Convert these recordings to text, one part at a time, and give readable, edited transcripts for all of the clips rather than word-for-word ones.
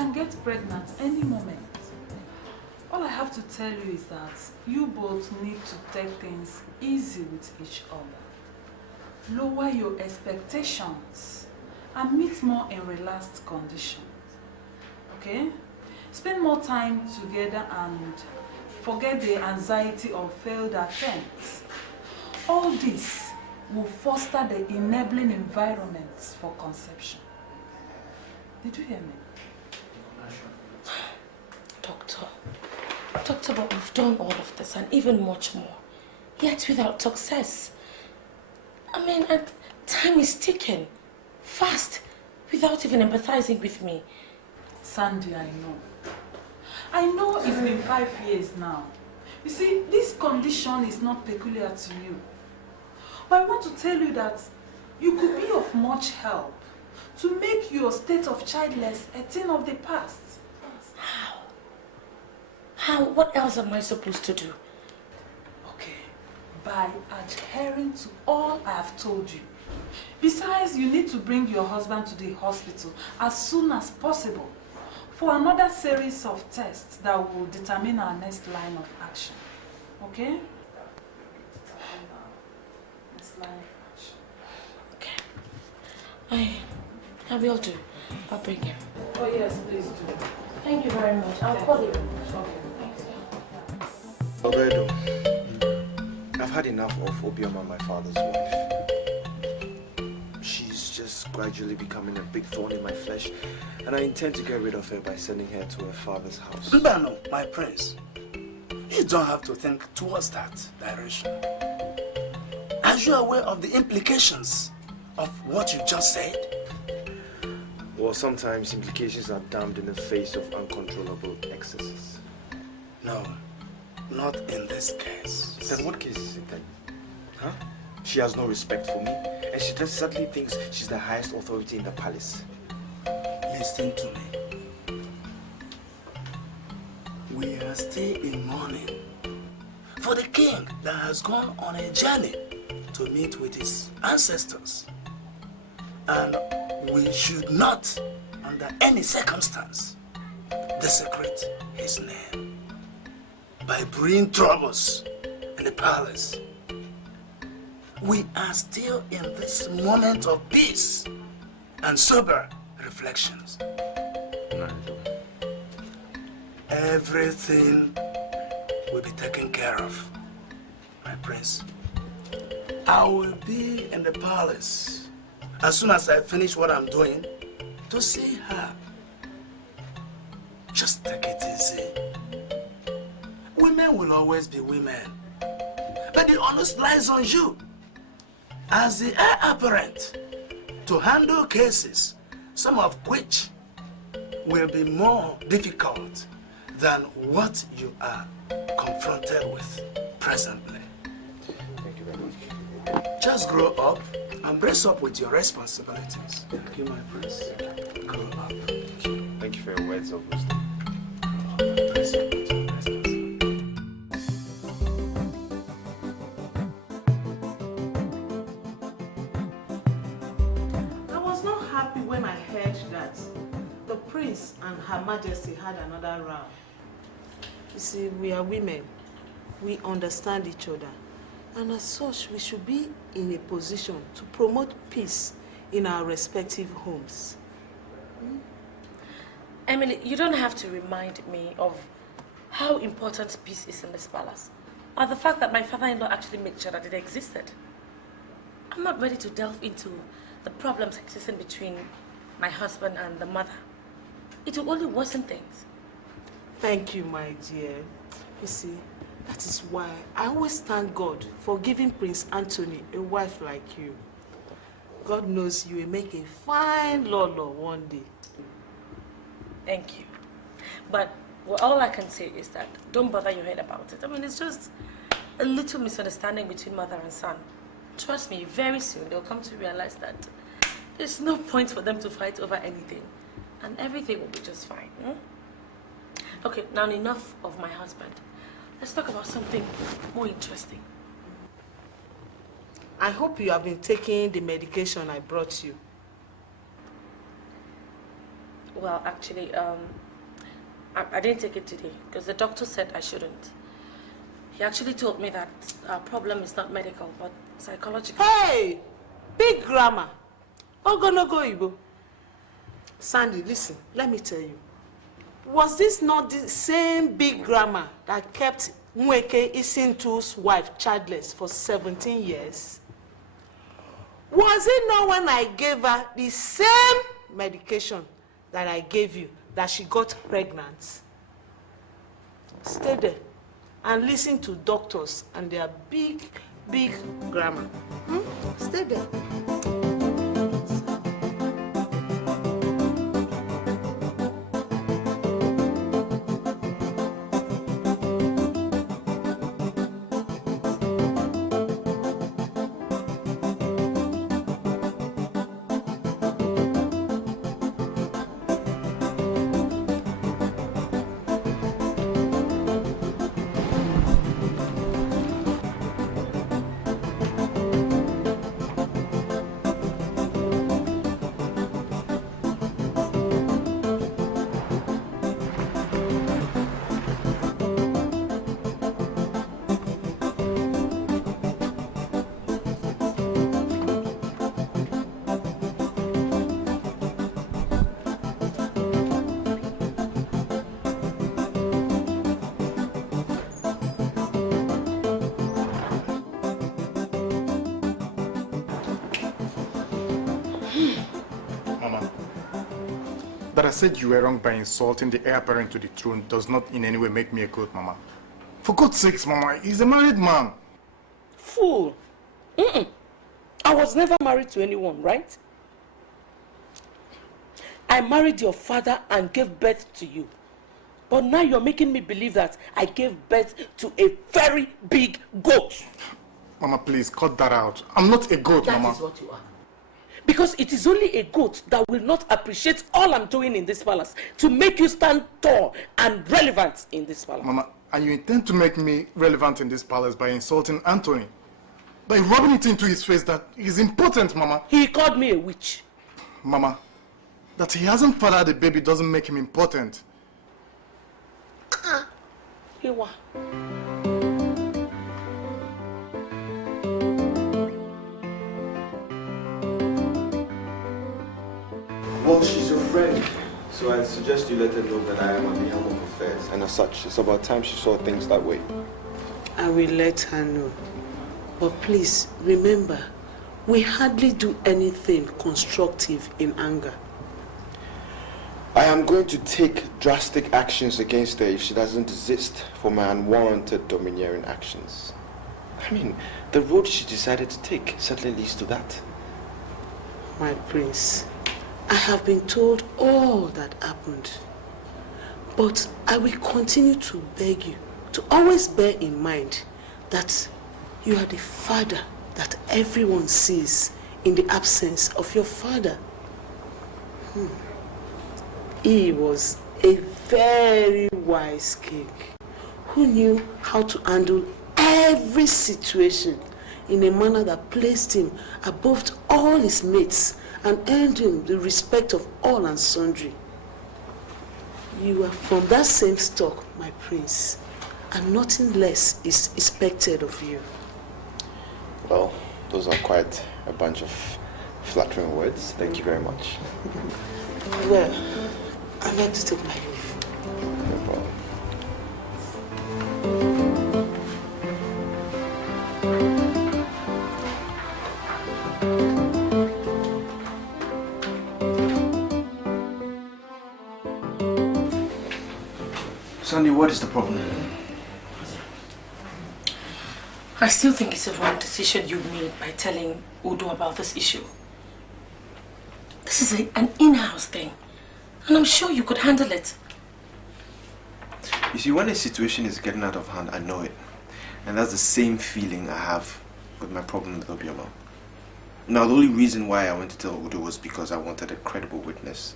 can get pregnant any moment. All I have to tell you is that you both need to take things easy with each other. Lower your expectations and meet more in relaxed conditions. Okay? Spend more time together and forget the anxiety of failed attempts. All this will foster the enabling environments for conception. Did you hear me? Doctor, but we've done all of this and even much more, yet without success. I mean, time is ticking, fast, without even empathizing with me. Sandy, I know. I know it's been 5 years now. You see, this condition is not peculiar to you. But I want to tell you that you could be of much help to make your state of childless a thing of the past. How? What else am I supposed to do? Okay, by adhering to all I have told you. Besides, you need to bring your husband to the hospital as soon as possible for another series of tests that will determine our next line of action. Okay? Next line of action. Okay. I will do. I'll bring him. Oh yes, please do. Thank you very much. I'll call you. Okay. Alberto, I've had enough of Obioma, my father's wife. She's just gradually becoming a big thorn in my flesh, and I intend to get rid of her by sending her to her father's house. Mbano, my prince, you don't have to think towards that direction. Are you aware of the implications of what you just said? Well, sometimes implications are damned in the face of uncontrollable excesses. No, not in this case. Then what case is it then? Huh? She has no respect for me, and she just suddenly thinks she's the highest authority in the palace. Listen to me. We are still in mourning for the king that has gone on a journey to meet with his ancestors. And we should not, under any circumstance, desecrate his name by bringing troubles in the palace. We are still in this moment of peace and sober reflections. Everything will be taken care of, my prince. I will be in the palace as soon as I finish what I'm doing to see her. Just take it easy. Women will always be women, but the onus lies on you as the heir apparent to handle cases, some of which will be more difficult than what you are confronted with presently. Thank you very much. Just grow up and brace up with your responsibilities. Thank you, my prince. Grow up. Thank you for your words of wisdom. Brace up with your responsibilities. I was not happy when I heard that the prince and Her Majesty had another row. You see, we are women. We understand each other. And as such, we should be in a position to promote peace in our respective homes. Emily, you don't have to remind me of how important peace is in this palace, or the fact that my father-in-law actually made sure that it existed. I'm not ready to delve into the problems existing between my husband and the mother. It will only worsen things. Thank you, my dear. You see, that is why I always thank God for giving Prince Anthony a wife like you. God knows you will make a fine Lolo one day. Thank you. But all I can say is that don't bother your head about it. I mean, it's just a little misunderstanding between mother and son. Trust me, very soon they'll come to realize that there's no point for them to fight over anything. And everything will be just fine. Okay, now enough of my husband. Let's talk about something more interesting. I hope you have been taking the medication I brought you. Well, actually, I didn't take it today because the doctor said I shouldn't. He actually told me that our problem is not medical, but psychological. Hey! Big grammar. Ogonogo Igbo. Sandy, listen, let me tell you. Was this not the same big grammar that kept Nweke Isintu's wife childless for 17 years? Was it not when I gave her the same medication that I gave you that she got pregnant? Stay there and listen to doctors and their big grammar. Stay there. That I said you were wrong by insulting the heir apparent to the throne does not in any way make me a goat, Mama. For God's sakes, Mama, he's a married man. Fool. I was never married to anyone, right? I married your father and gave birth to you. But now you're making me believe that I gave birth to a very big goat. Mama, please, cut that out. I'm not a goat, Mama. That is what you are. Because it is only a goat that will not appreciate all I'm doing in this palace to make you stand tall and relevant in this palace. Mama, and you intend to make me relevant in this palace by insulting Anthony? By rubbing it into his face that he's important, Mama? He called me a witch. Mama, that he hasn't fathered a baby doesn't make him important. Hewa. Well, she's your friend, so I suggest you let her know that I am at the helm of affairs. And as such, it's about time she saw things that way. I will let her know. But please, remember, we hardly do anything constructive in anger. I am going to take drastic actions against her if she doesn't desist from my unwarranted domineering actions. I mean, the road she decided to take certainly leads to that. My prince, I have been told all that happened. But I will continue to beg you to always bear in mind that you are the father that everyone sees in the absence of your father. He was a very wise king who knew how to handle every situation in a manner that placed him above all his mates and earned him the respect of all and sundry. You are from that same stock, my prince, and nothing less is expected of you. Well, those are quite a bunch of flattering words. Thank you very much. Well, I'd like to take my leave. No problem. Sandy, what is the problem? I still think it's a wrong decision you made by telling Udo about this issue. This is an in-house thing, and I'm sure you could handle it. You see, when a situation is getting out of hand, I know it. And that's the same feeling I have with my problem with Obioma. Now, the only reason why I went to tell Udo was because I wanted a credible witness.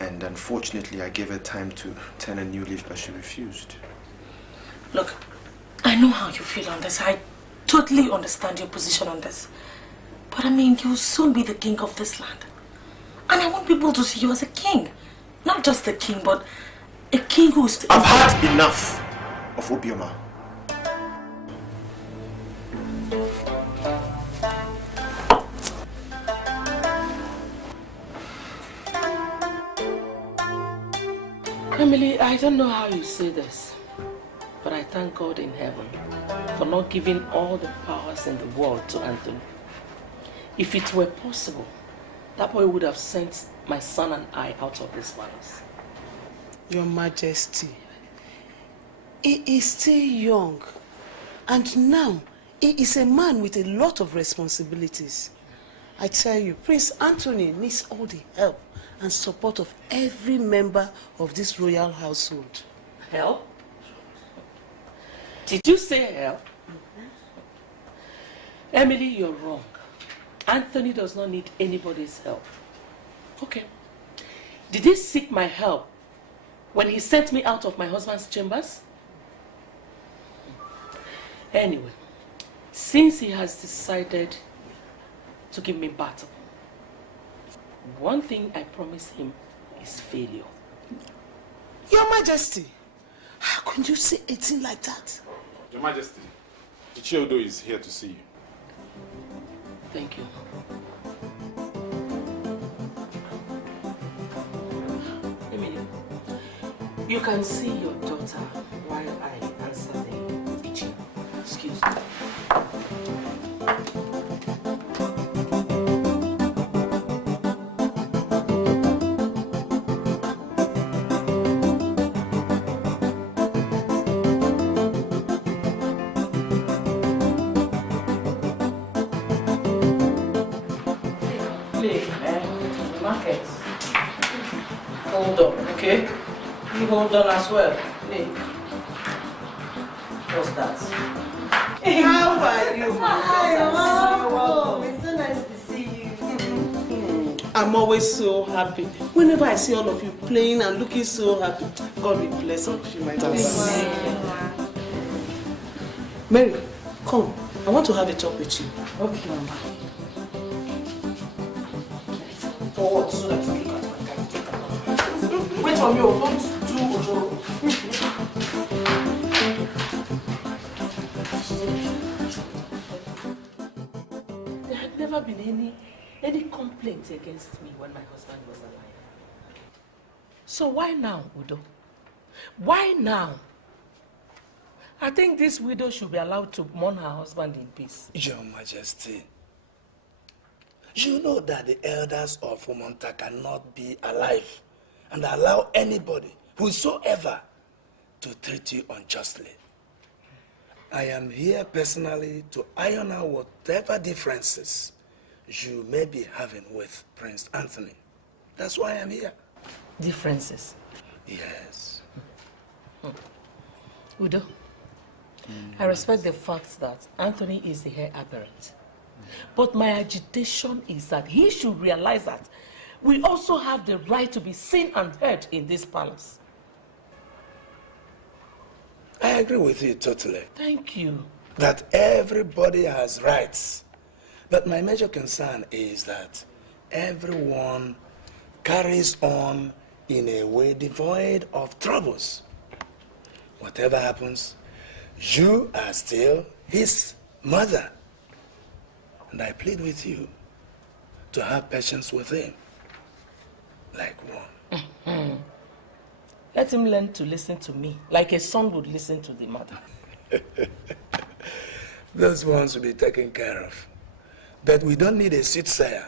And unfortunately, I gave her time to turn a new leaf, but she refused. Look, I know how you feel on this. I totally understand your position on this. But I mean, you'll soon be the king of this land. And I want people to see you as a king. Not just a king, but a king who's... I've had enough of Obioma. Emily, I don't know how you say this, but I thank God in heaven for not giving all the powers in the world to Anthony. If it were possible, that boy would have sent my son and I out of this palace. Your Majesty, he is still young, and now he is a man with a lot of responsibilities. I tell you, Prince Anthony needs all the help and support of every member of this royal household. Help? Did you say help? Emily, you're wrong. Anthony does not need anybody's help. Okay. Did he seek my help when he sent me out of my husband's chambers? Anyway, since he has decided to give me battle, one thing I promise him is failure. Your Majesty, how can you say a thing like that? Your Majesty, Ichiodo is here to see you. Thank you. Emily, you can see your daughter while I answer the pitching. Excuse me. Hold on, okay? You hold on as well. Hey. What's that? How are you? Hi, it's so nice to see you. I'm always so happy. Whenever I see all of you playing and looking so happy, God will bless all of you, my daughter. Mary, come. I want to have a talk with you. Okay, Mama. For what? So that you look at my character. Wait for me, don't do Ojoro. There had never been any complaint against me when my husband was alive. So why now, Udo? Why now? I think this widow should be allowed to mourn her husband in peace. Your Majesty, you know that the elders of Umonta cannot be alive and allow anybody, whosoever, to treat you unjustly. I am here personally to iron out whatever differences you may be having with Prince Anthony. That's why I'm here. Differences? Yes. Udo, I respect the fact that Anthony is the heir apparent. But my agitation is that he should realize that we also have the right to be seen and heard in this palace. I agree with you totally. Thank you. That everybody has rights. But my major concern is that everyone carries on in a way devoid of troubles. Whatever happens, you are still his mother. And I plead with you to have patience with him, like one. Let him learn to listen to me, like a son would listen to the mother. Those ones will be taken care of. But we don't need a soothsayer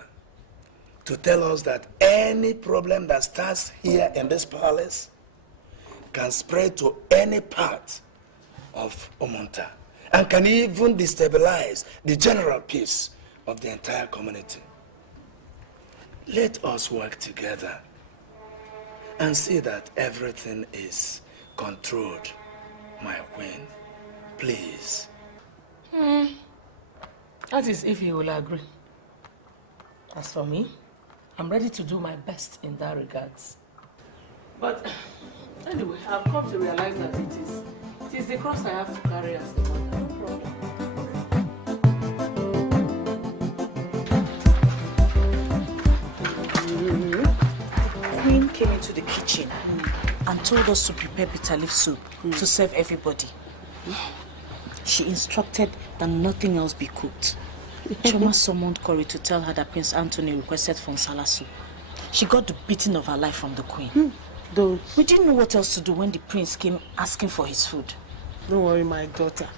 to tell us that any problem that starts here in this palace can spread to any part of Umonta and can even destabilize the general peace of the entire community. Let us work together and see that everything is controlled, my queen. Please. That is if he will agree. As for me, I'm ready to do my best in that regards. But anyway, I've come to realize that it is the cross I have to carry as the mother. No problem. kitchen and told us to prepare bitter leaf soup to serve everybody. She instructed that nothing else be cooked. Chioma summoned Corey to tell her that Prince Anthony requested for nsala soup. She got the beating of her life from the queen. We didn't know what else to do when the prince came asking for his food. Don't worry, my daughter.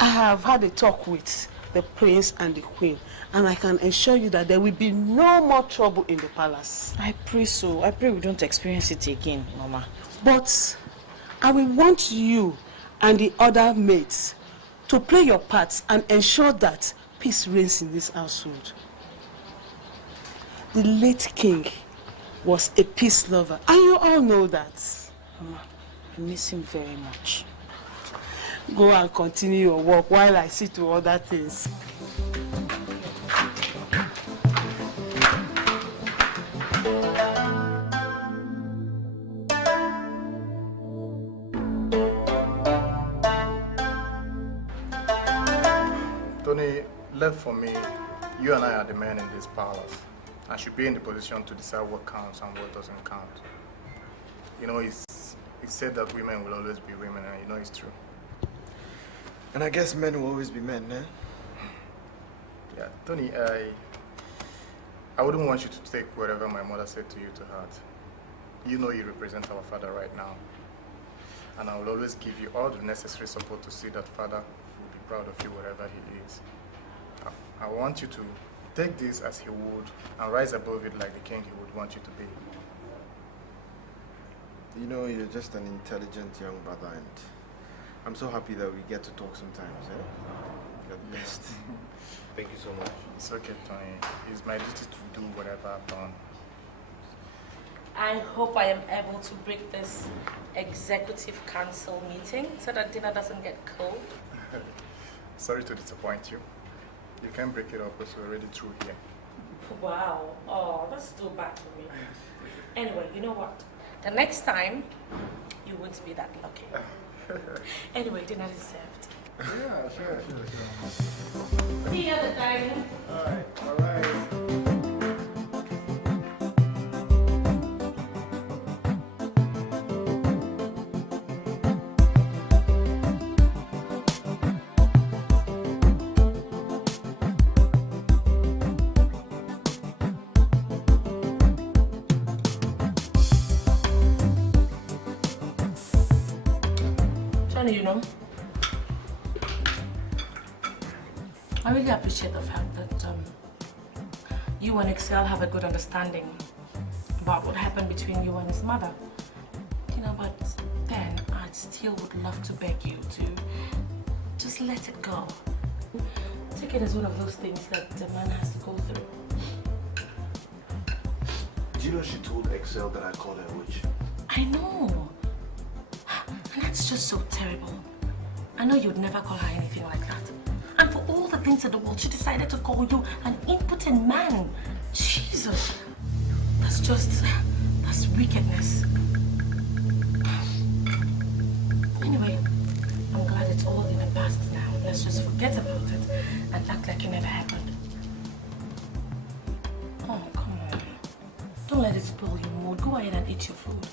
I have had a talk with the prince and the queen, and I can assure you that there will be no more trouble in the palace. I pray so. I pray we don't experience it again, Mama. But I will want you and the other maids to play your parts and ensure that peace reigns in this household. The late king was a peace lover, and you all know that. Mama, I miss him very much. Go and continue your work while I see to other things. Tony, left for me, you and I are the men in this palace. I should be in the position to decide what counts and what doesn't count. You know, it's said that women will always be women, and you know it's true. And I guess men will always be men, eh? Yeah, Tony, I wouldn't want you to take whatever my mother said to you to heart. You know you represent our father right now. And I will always give you all the necessary support to see that father will be proud of you wherever he is. I want you to take this as he would and rise above it like the king he would want you to be. You know, you're just an intelligent young brother, and I'm so happy that we get to talk sometimes, eh? You're the best. Thank you so much. It's okay, Tony. It's my duty to do whatever I've done. I hope I am able to break this executive council meeting so that dinner doesn't get cold. Sorry to disappoint you. You can break it up because we're already through here. Wow. Oh, that's too bad for me. Anyway, you know what? The next time, you won't be that lucky. Anyway, dinner is served. Yeah, sure. See you at the time. All right. You know, I really appreciate the fact that you and Excel have a good understanding about what happened between you and his mother. You know, but then I still would love to beg you to just let it go. Take it as one of those things that the man has to go through. Do you know she told Excel that I called her a witch? I know. And that's just so terrible. I know you'd never call her anything like that. And for all the things in the world, she decided to call you an impotent man. Jesus. That's wickedness. Anyway, I'm glad it's all in the past now. Let's just forget about it and act like it never happened. Oh, come on. Don't let it spoil your mood. Go ahead and eat your food.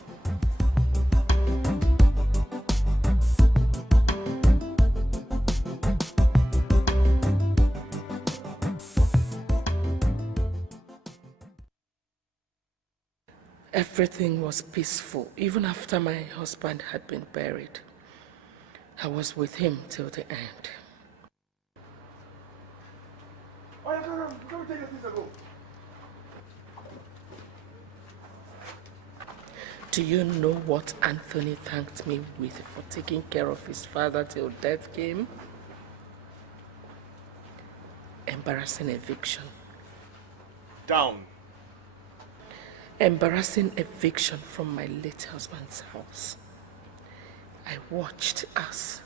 Everything was peaceful, even after my husband had been buried. I was with him till the end. Oh, yeah, come take this ago. Do you know what Anthony thanked me with for taking care of his father till death came? Embarrassing eviction. Down. Embarrassing eviction from my late husband's house. I watched as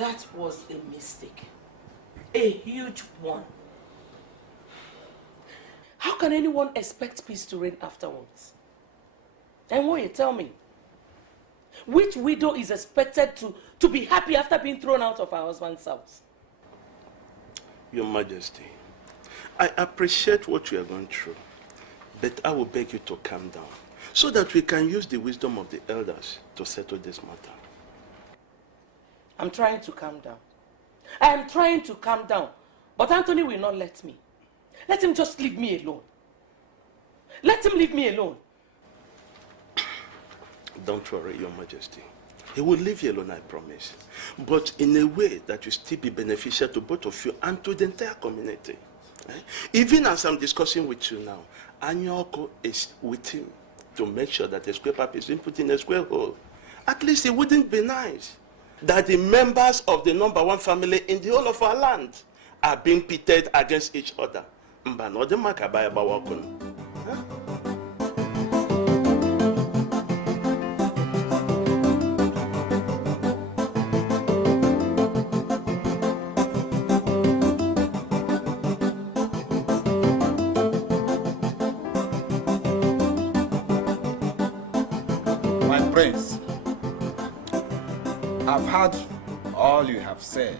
That was a mistake. A huge one. How can anyone expect peace to reign afterwards? And Woye, tell me, which widow is expected to be happy after being thrown out of her husband's house? Your Majesty, I appreciate what you are going through, but I will beg you to calm down so that we can use the wisdom of the elders to settle this matter. I'm trying to calm down. I am trying to calm down, but Anthony will not let me. Let him just leave me alone. Let him leave me alone. Don't worry, Your Majesty. He will leave you alone, I promise. But in a way that will still be beneficial to both of you and to the entire community. Even as I'm discussing with you now, Anyoko is with him to make sure that the square pipe is being put in a square hole. At least it wouldn't be nice that the members of the #1 family in the whole of our land are being pitted against each other. My prince, I've heard all you have said,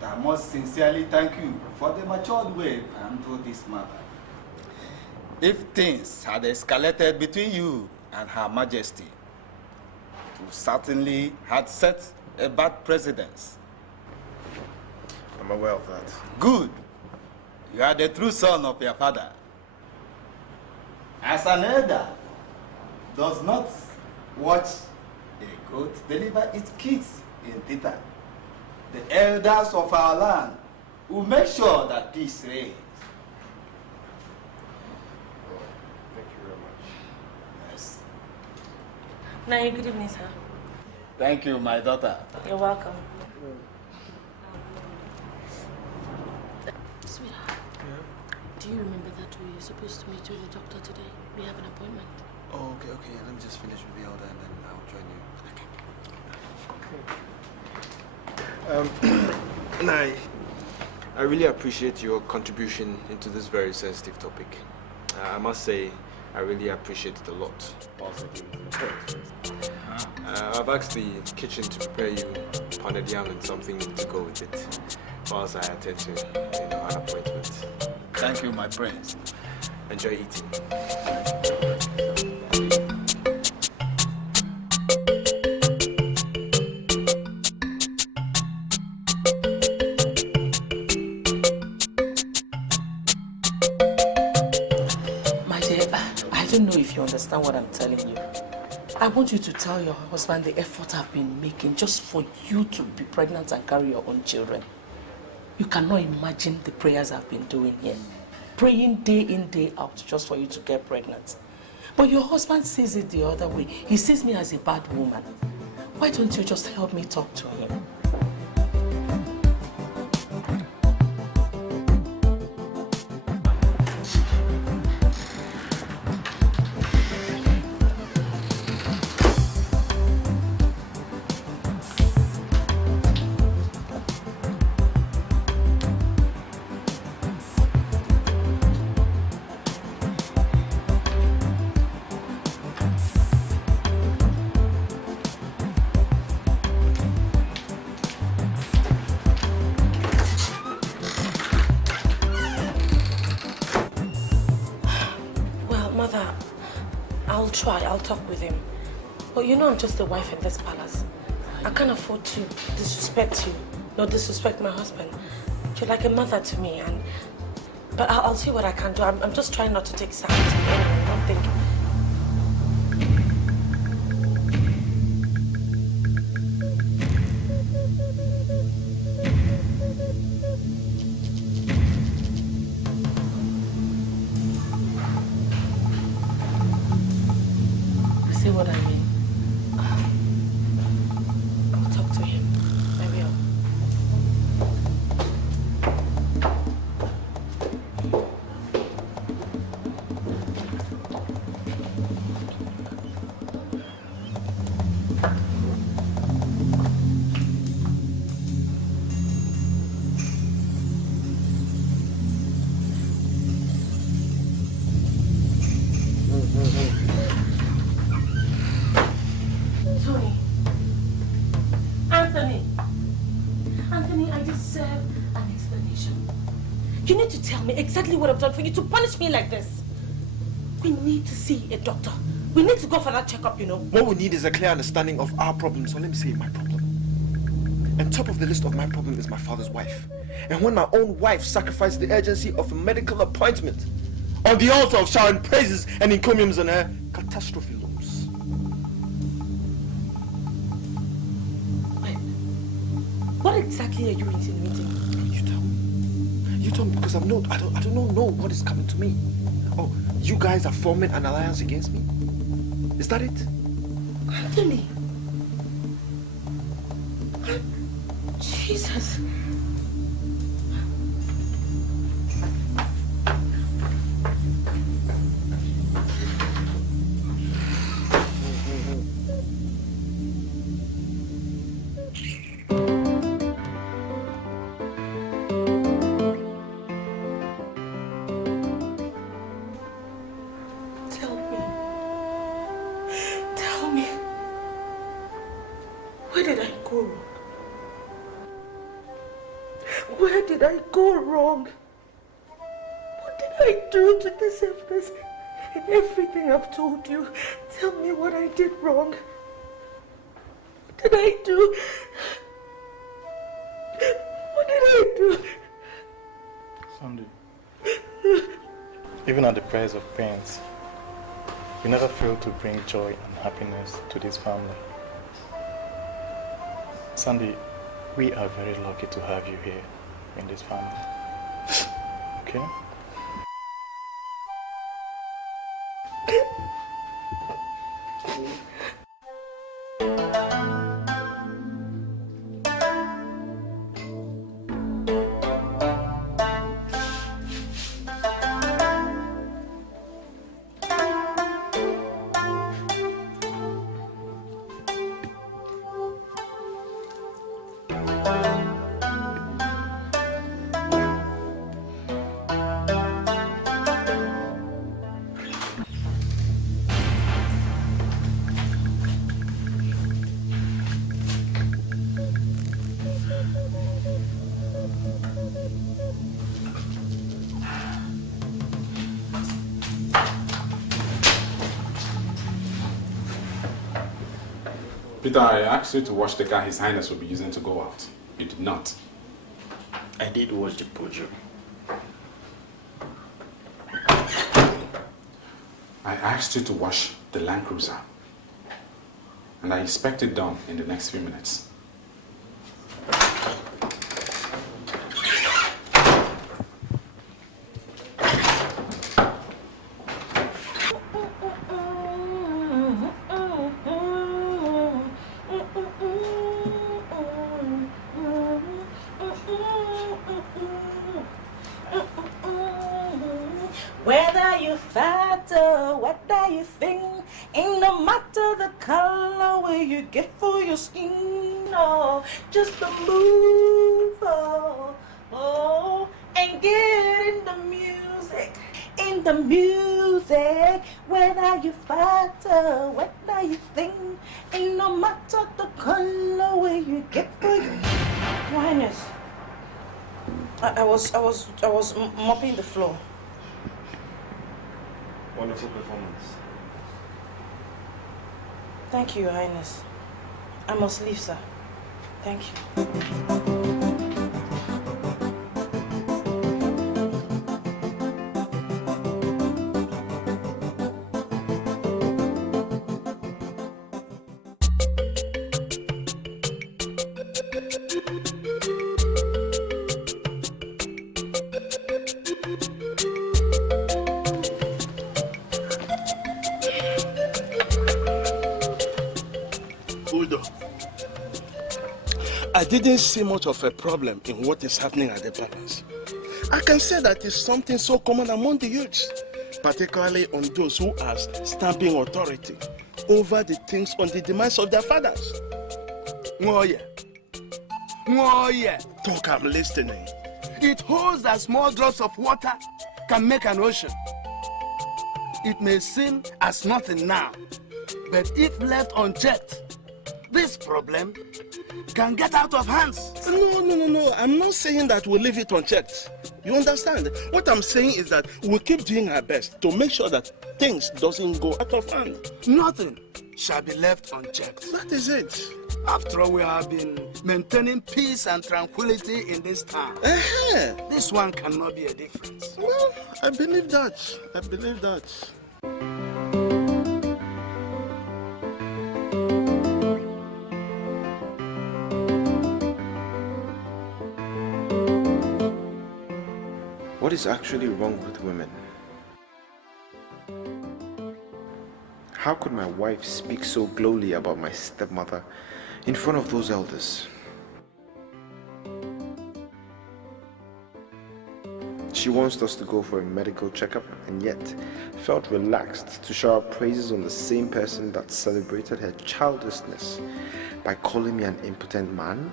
but I must sincerely thank you for the matured way you handled this matter. If things had escalated between you and Her Majesty, you certainly had set a bad precedence. I'm aware of that. Good. You are the true son of your father. As an elder does not watch a goat deliver its kids in theater, the elders of our land will make sure that peace reigns. Thank you very much. Yes. Nai, good evening, sir. Thank you, my daughter. You're welcome. Sweetheart, do you remember that we were supposed to meet with the doctor today? We have an appointment. Oh, okay. Let me just finish with the elder and then I'll join you. Okay. I really appreciate your contribution into this very sensitive topic. I must say, I really appreciate it a lot. I've asked the kitchen to prepare you pounded yam and something to go with it, whilst I attend to an appointment. Thank you, my prince. Enjoy eating. I don't know if you understand what I'm telling you. I want you to tell your husband the effort I've been making just for you to be pregnant and carry your own children. You cannot imagine the prayers I've been doing here. Praying day in, day out just for you to get pregnant. But your husband sees it the other way. He sees me as a bad woman. Why don't you just help me talk to him? I'll talk with him. But you know I'm just the wife in this palace. I can't afford to disrespect you, nor disrespect my husband. You're like a mother to me, but I'll see what I can do. I'm just trying not to take sides. I'm thinking. See what I mean? I'll talk to him. I will. Anthony, I deserve an explanation. You need to tell me exactly what I've done for you to punish me like this. We need to see a doctor. We need to go for that checkup, you know. What we need is a clear understanding of our problem. So let me say my problem. And top of the list of my problem is my father's wife. And when my own wife sacrificed the urgency of a medical appointment on the altar of showering praises and encomiums on her, catastrophe looms. Wait, what exactly are you insinuating? You tell me, because I don't know what is coming to me. Oh, you guys are forming an alliance against me? Is that it? Anthony! Jesus! Where did I go wrong? What did I do to deserve this? In everything I've told you, tell me what I did wrong. What did I do? What did I do? Sunday, even at the price of pains, you never failed to bring joy and happiness to this family. Sandy, we are very lucky to have you here in this family. Okay? Peter, I asked you to wash the car His Highness will be using to go out. You did not. I did wash the Peugeot. I asked you to wash the Land Cruiser. And I expect it done in the next few minutes. Whether you fat or whether you thin, ain't no matter the color where you get for your skin. Oh, just a move, and get in the music. In the music, whether you fat or whether you thin, ain't no matter the color where you get for your Highness. I was mopping the floor. Wonderful performance. Thank you, Your Highness. I must leave, sir. Thank you. I didn't see much of a problem in what is happening at the palace. I can say that it's something so common among the youths, particularly on those who are stamping authority over the things on the demands of their fathers. Ngoye. Talk, I'm listening. It holds that small drops of water can make an ocean. It may seem as nothing now, but if left unchecked, this problem can get out of hands. No. I'm not saying that we'll leave it unchecked. You understand? What I'm saying is that we'll keep doing our best to make sure that things doesn't go out of hand. Nothing shall be left unchecked. That is it. After all, we have been maintaining peace and tranquility in this town. This one cannot be a difference. Well, I believe that. What is actually wrong with women? How could my wife speak so glowly about my stepmother in front of those elders? She wants us to go for a medical checkup and yet felt relaxed to shower praises on the same person that celebrated her childlessness by calling me an impotent man?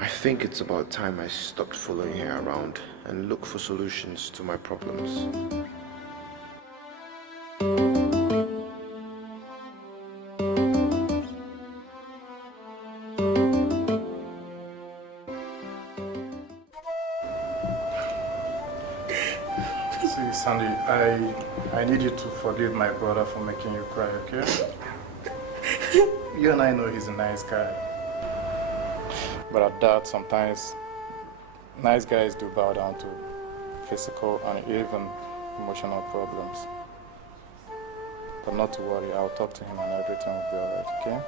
I think it's about time I stopped following her around and look for solutions to my problems. See, Sandy, I need you to forgive my brother for making you cry, okay? You and I know he's a nice guy. But at that, sometimes nice guys do bow down to physical and even emotional problems. But not to worry, I'll talk to him and everything will be alright, okay?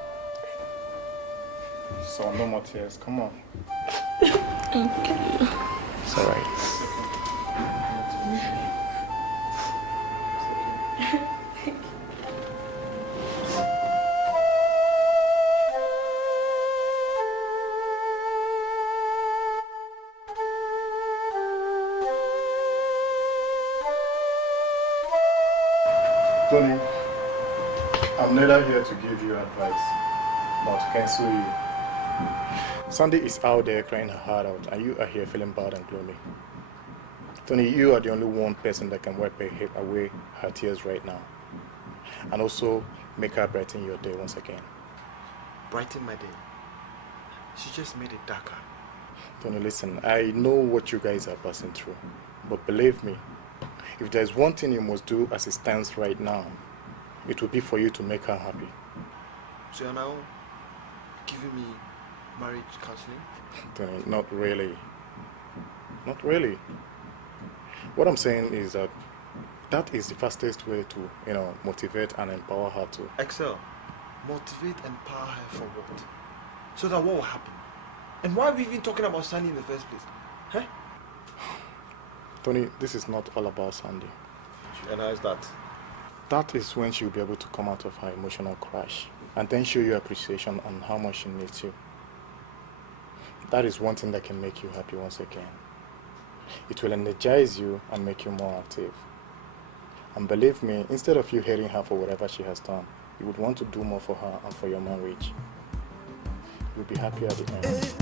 So no more tears, come on. Okay. It's alright. Tony, I'm neither here to give you advice, nor to cancel you. Sandy is out there crying her heart out, and you are here feeling bad and gloomy. Tony, you are the only one person that can wipe away her tears right now, and also make her brighten your day once again. Brighten my day. She just made it darker. Tony, listen, I know what you guys are passing through, but believe me, if there's one thing you must do as it stands right now, it will be for you to make her happy. So you're now giving me marriage counseling? Tony, not really. Not really. What I'm saying is that that is the fastest way to, motivate and empower her to. Excel, motivate and empower her for what? So that what will happen? And why are we even talking about Sandy in the first place? Huh? Tony, this is not all about Sandy. And how is that? That is when she'll be able to come out of her emotional crash and then show you appreciation on how much she needs you. That is one thing that can make you happy once again. It will energize you and make you more active. And believe me, instead of you hating her for whatever she has done, you would want to do more for her and for your marriage. You'll be happy at the end.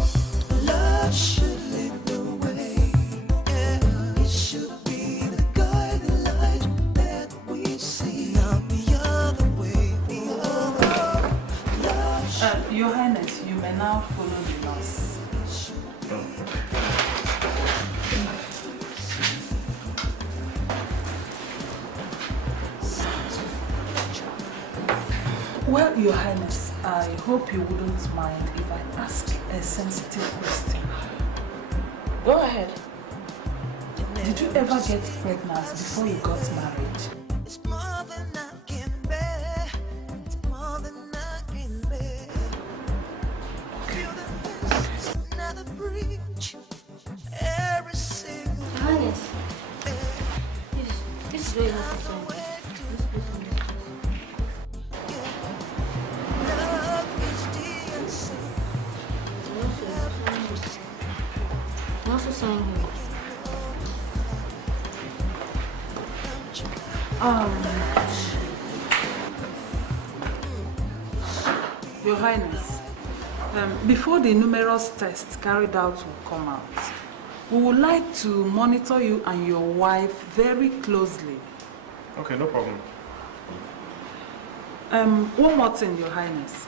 Love should lead the way. It should be the guiding light that we see. Not the other way. Your Highness, you may now follow the nurse. Well, Your Highness, I hope you wouldn't mind if I ask a sensitive question. Go ahead. Did you ever get pregnant before you got married? It's more than I can bear. It's more than I can bear. It's another breach. Every single Highness, this is very necessary. I'm also saying here. Your Highness, before the numerous tests carried out will come out, we would like to monitor you and your wife very closely. Okay, no problem. One more thing, Your Highness.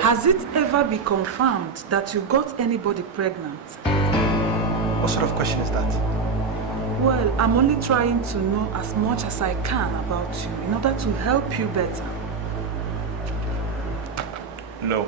Has it ever been confirmed that you got anybody pregnant? What sort of question is that? Well, I'm only trying to know as much as I can about you in order to help you better. No.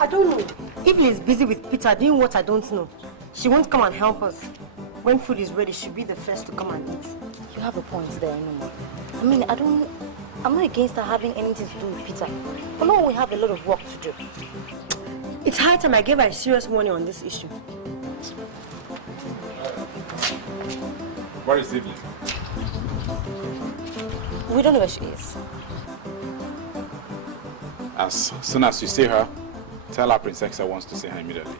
I don't know. If is busy with Peter doing what I don't know, she won't come and help us. When food is ready, she'll be the first to come and eat. You have a point there, Noma. I mean, I'm not against her having anything to do with Peter. But now we have a lot of work to do. It's high time I gave her a serious warning on this issue. Where is Evelyn? We don't know where she is. As soon as you see her, tell her Princess wants to see her immediately.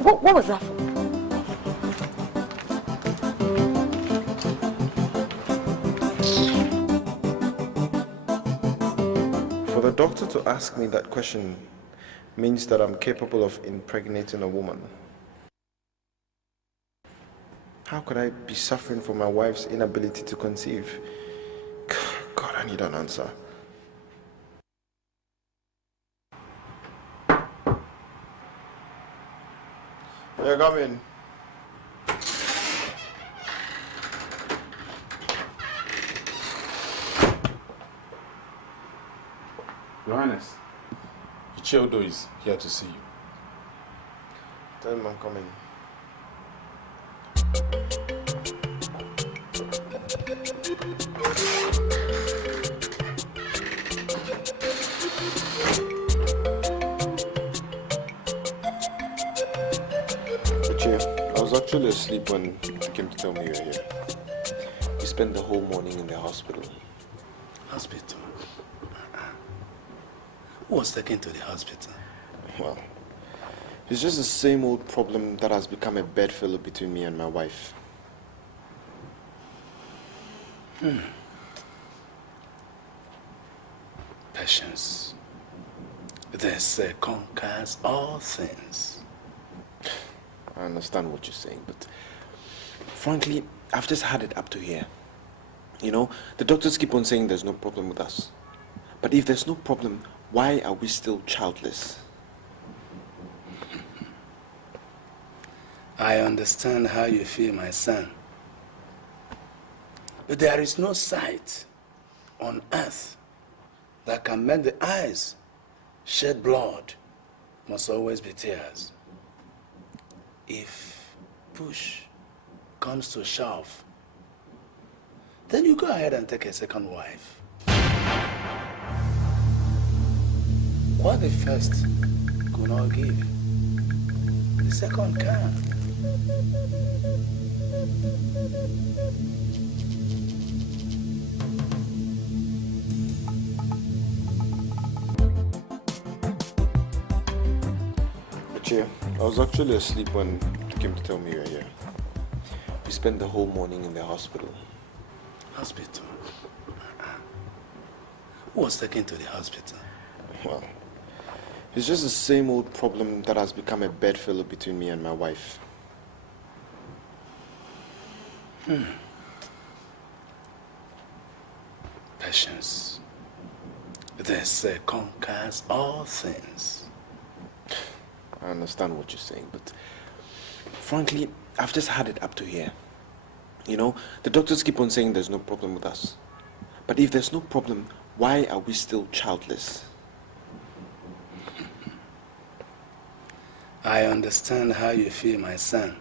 What was that for? For the doctor to ask me that question means that I'm capable of impregnating a woman. How could I be suffering from my wife's inability to conceive? God, I need an answer. Yeah, come in. Your Highness, Ichiodo is here to see you. Tell him I'm coming. I was actually asleep when you came to tell me you were here. We spent the whole morning in the hospital. Hospital? Who was taken to the hospital? Well, it's just the same old problem that has become a bedfellow between me and my wife. Patience. They say conquers all things. I understand what you're saying, but frankly, I've just had it up to here. You know, the doctors keep on saying there's no problem with us. But if there's no problem, why are we still childless? I understand how you feel, my son. But there is no sight on earth that can make the eyes shed blood. Must always be tears. If push comes to shove, then you go ahead and take a second wife. What the first could not give, the second can. I was actually asleep when you came to tell me you were here. We spent the whole morning in the hospital. Hospital? Who was taken to the hospital? Well, it's just the same old problem that has become a bedfellow between me and my wife. Patience. They say conquers all things. I understand what you're saying, but frankly, I've just had it up to here. You know, the doctors keep on saying there's no problem with us. But if there's no problem, why are we still childless? I understand how you feel, my son.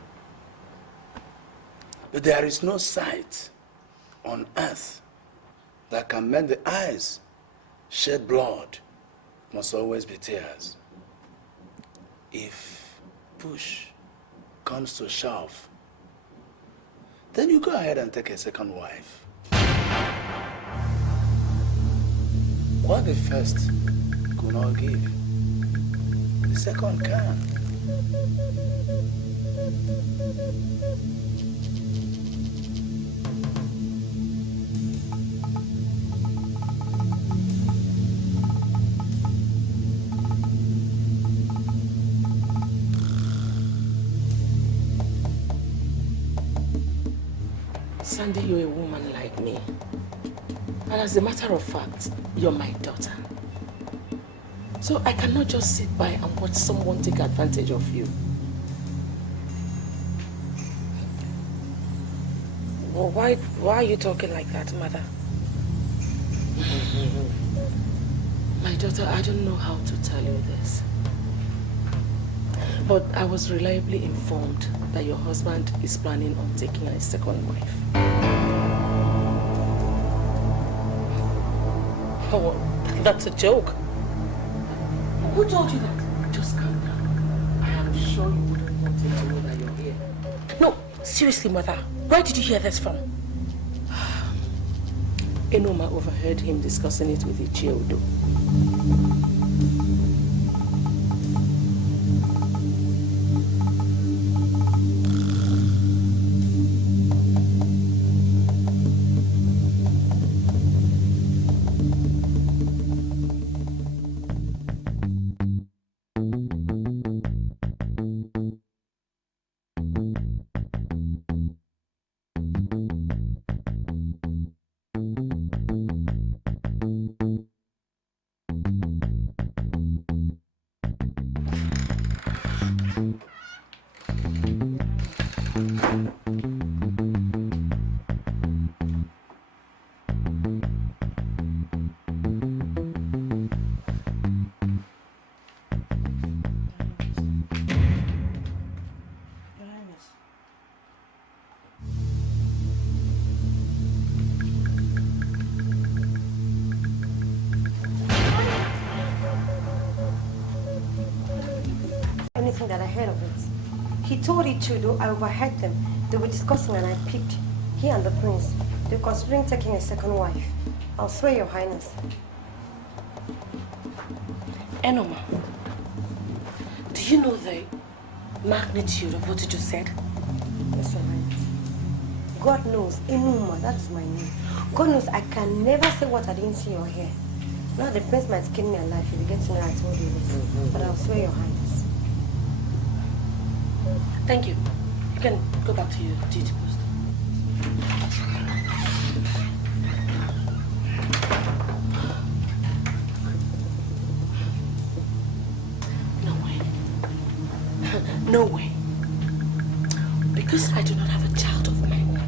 But there is no sight on earth that can make the eyes shed blood. Must always be tears. If push comes to shove, then you go ahead and take a second wife. What the first could not give, the second can. Sandy, you're a woman like me. And as a matter of fact, you're my daughter. So I cannot just sit by and watch someone take advantage of you. Well, why are you talking like that, mother? My daughter, I don't know how to tell you this. But I was reliably informed that your husband is planning on taking a second wife. Oh, that's a joke. Who told you that? Just calm down. I am sure you wouldn't want him to know that you're here. No, seriously, mother. Where did you hear this from? Enoma overheard him discussing it with Ichiodo. Anything that I heard of it. He told Ichudo, I overheard them. They were discussing and I picked. He and the prince. They're considering taking a second wife. I'll swear, Your Highness. Enoma, do you know the magnitude of what you just said? Yes, Your Highness. God knows, Enoma, that is my name. God knows I can never say what I didn't see or hear. Now the prince might skin me alive if you get to know I told you this. But I'll swear, Your Highness. Thank you. You can go back to your duty post. No way. No way. Because I do not have a child of my own.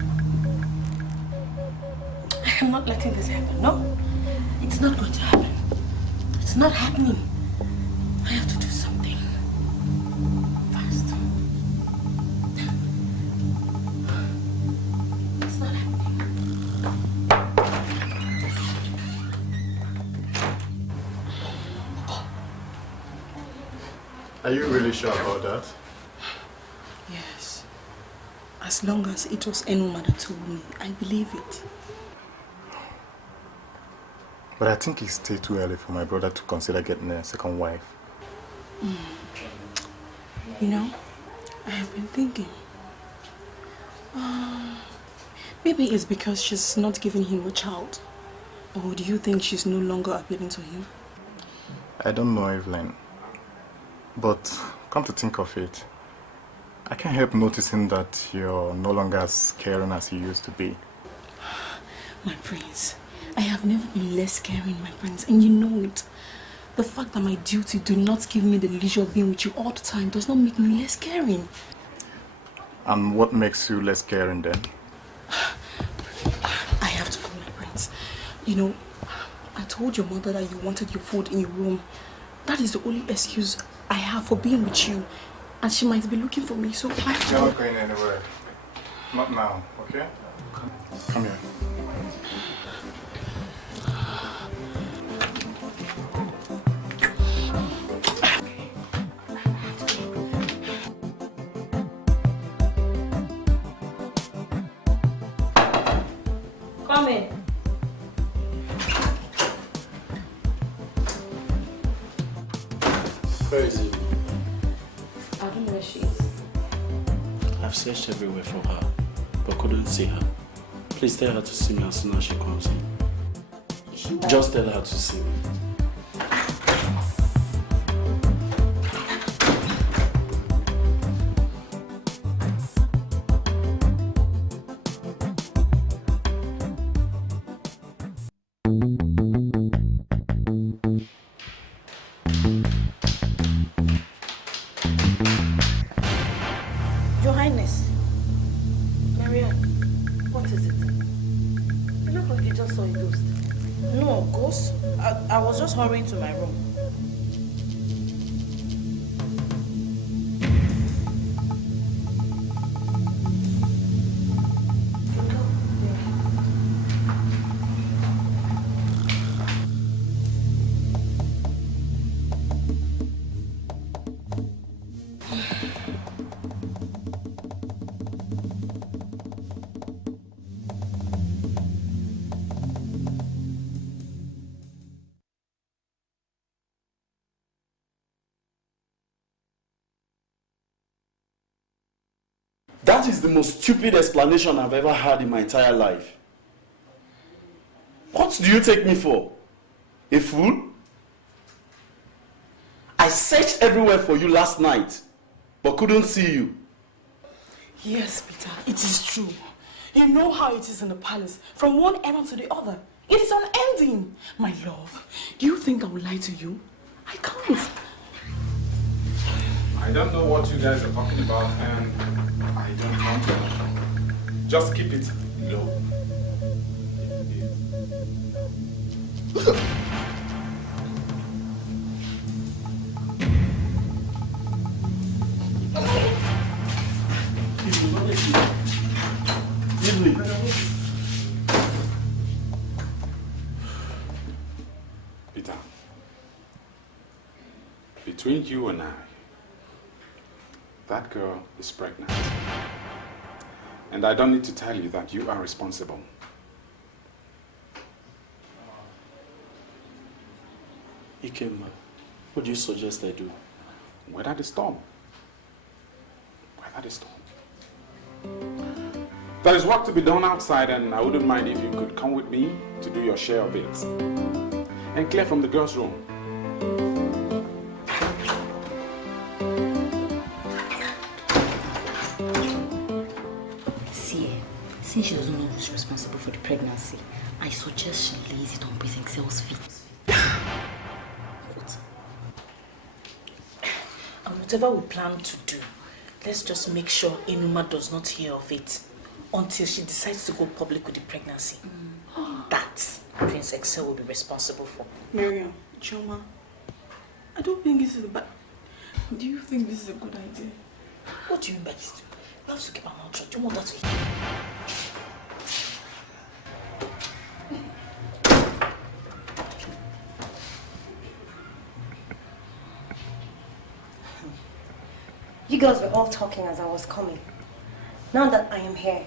I am not letting this happen. No. It's not going to happen. It's not happening. I have to do something. Fast. It's not happening. Are you really sure about that? Yes. As long as it was Enoma that told me, I believe it. But I think it's still too early for my brother to consider getting a second wife. You know, I have been thinking. Maybe it's because she's not giving him a child. Or do you think she's no longer appealing to him? I don't know, Evelyn. But come to think of it, I can't help noticing that you're no longer as caring as you used to be. My prince, I have never been less caring, my prince, and you know it. The fact that my duty do not give me the leisure of being with you all the time does not make me less caring. And what makes you less caring then? I have to go, my prince. You know, I told your mother that you wanted your food in your room. That is the only excuse I have for being with you. And she might be looking for me, so I have to... You're not going anywhere. Not now, okay? Come here. Come in. Where is he? I don't know where she is. I've searched everywhere for her, but couldn't see her. Please tell her to see me as soon as she comes in. Just tell her to see me. boss. I was just hurrying to my room. That is the most stupid explanation I've ever heard in my entire life. What do you take me for? A fool? I searched everywhere for you last night, but couldn't see you. Yes, Peter, it is true. You know how it is in the palace, from one errand to the other. It is unending. My love, do you think I will lie to you? I can't. I don't know what you guys are talking about, and I don't want to. Just keep it low. Peter, between you and I, that girl is pregnant. And I don't need to tell you that you are responsible. Ikemba, what do you suggest I do? Weather the storm. Weather the storm. There is work to be done outside, and I wouldn't mind if you could come with me to do your share of it. And clear from the girls' room. Since she doesn't know who's responsible for the pregnancy, I suggest she lays it on Prince Excel's feet. What? And whatever we plan to do, let's just make sure Enuma does not hear of it until she decides to go public with the pregnancy. That Prince Excel will be responsible for. Miriam, Chioma, I don't think this is a bad... Do you think this is a good idea? What do you mean by this? You have to keep our mouth shut. Do you want that to eat? You girls were all talking as I was coming. Now that I am here,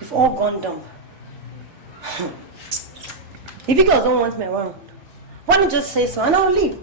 you've all gone dumb. If you girls don't want me around, why don't you just say so and I'll leave?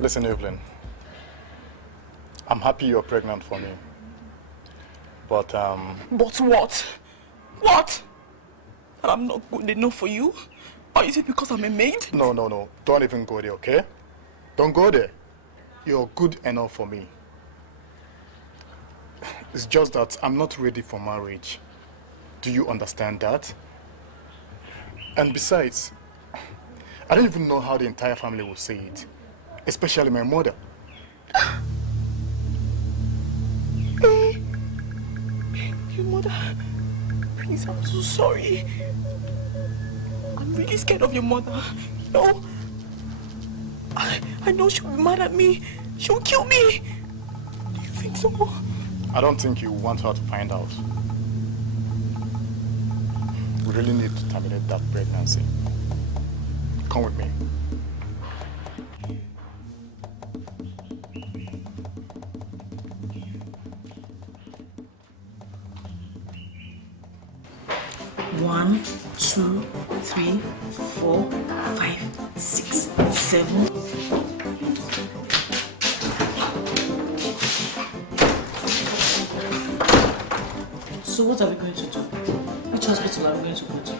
Listen, Evelyn, I'm happy you're pregnant for me, but But what? What? And I'm not good enough for you? Or is it because I'm a maid? No, don't even go there, okay? Don't go there. You're good enough for me. It's just that I'm not ready for marriage. Do you understand that? And besides, I don't even know how the entire family will say it. Especially my mother. Your mother? Please, I'm so sorry. I'm really scared of your mother. No. I know she'll be mad at me. She'll kill me. Do you think so? I don't think you want her to find out. We really need to terminate that pregnancy. Come with me. One, 2, 3, 4, 5, 6, 7. So what are we going to do? Which hospital are we going to go to?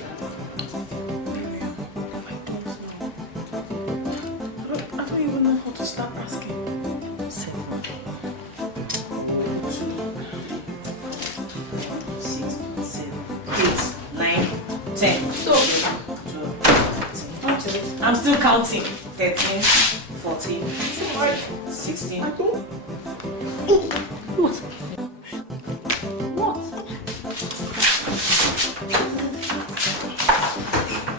I don't even know how to start asking. 7, 6, 7, 8, 9, 10. So, 12, I'm still counting. 13, 14, 16. What?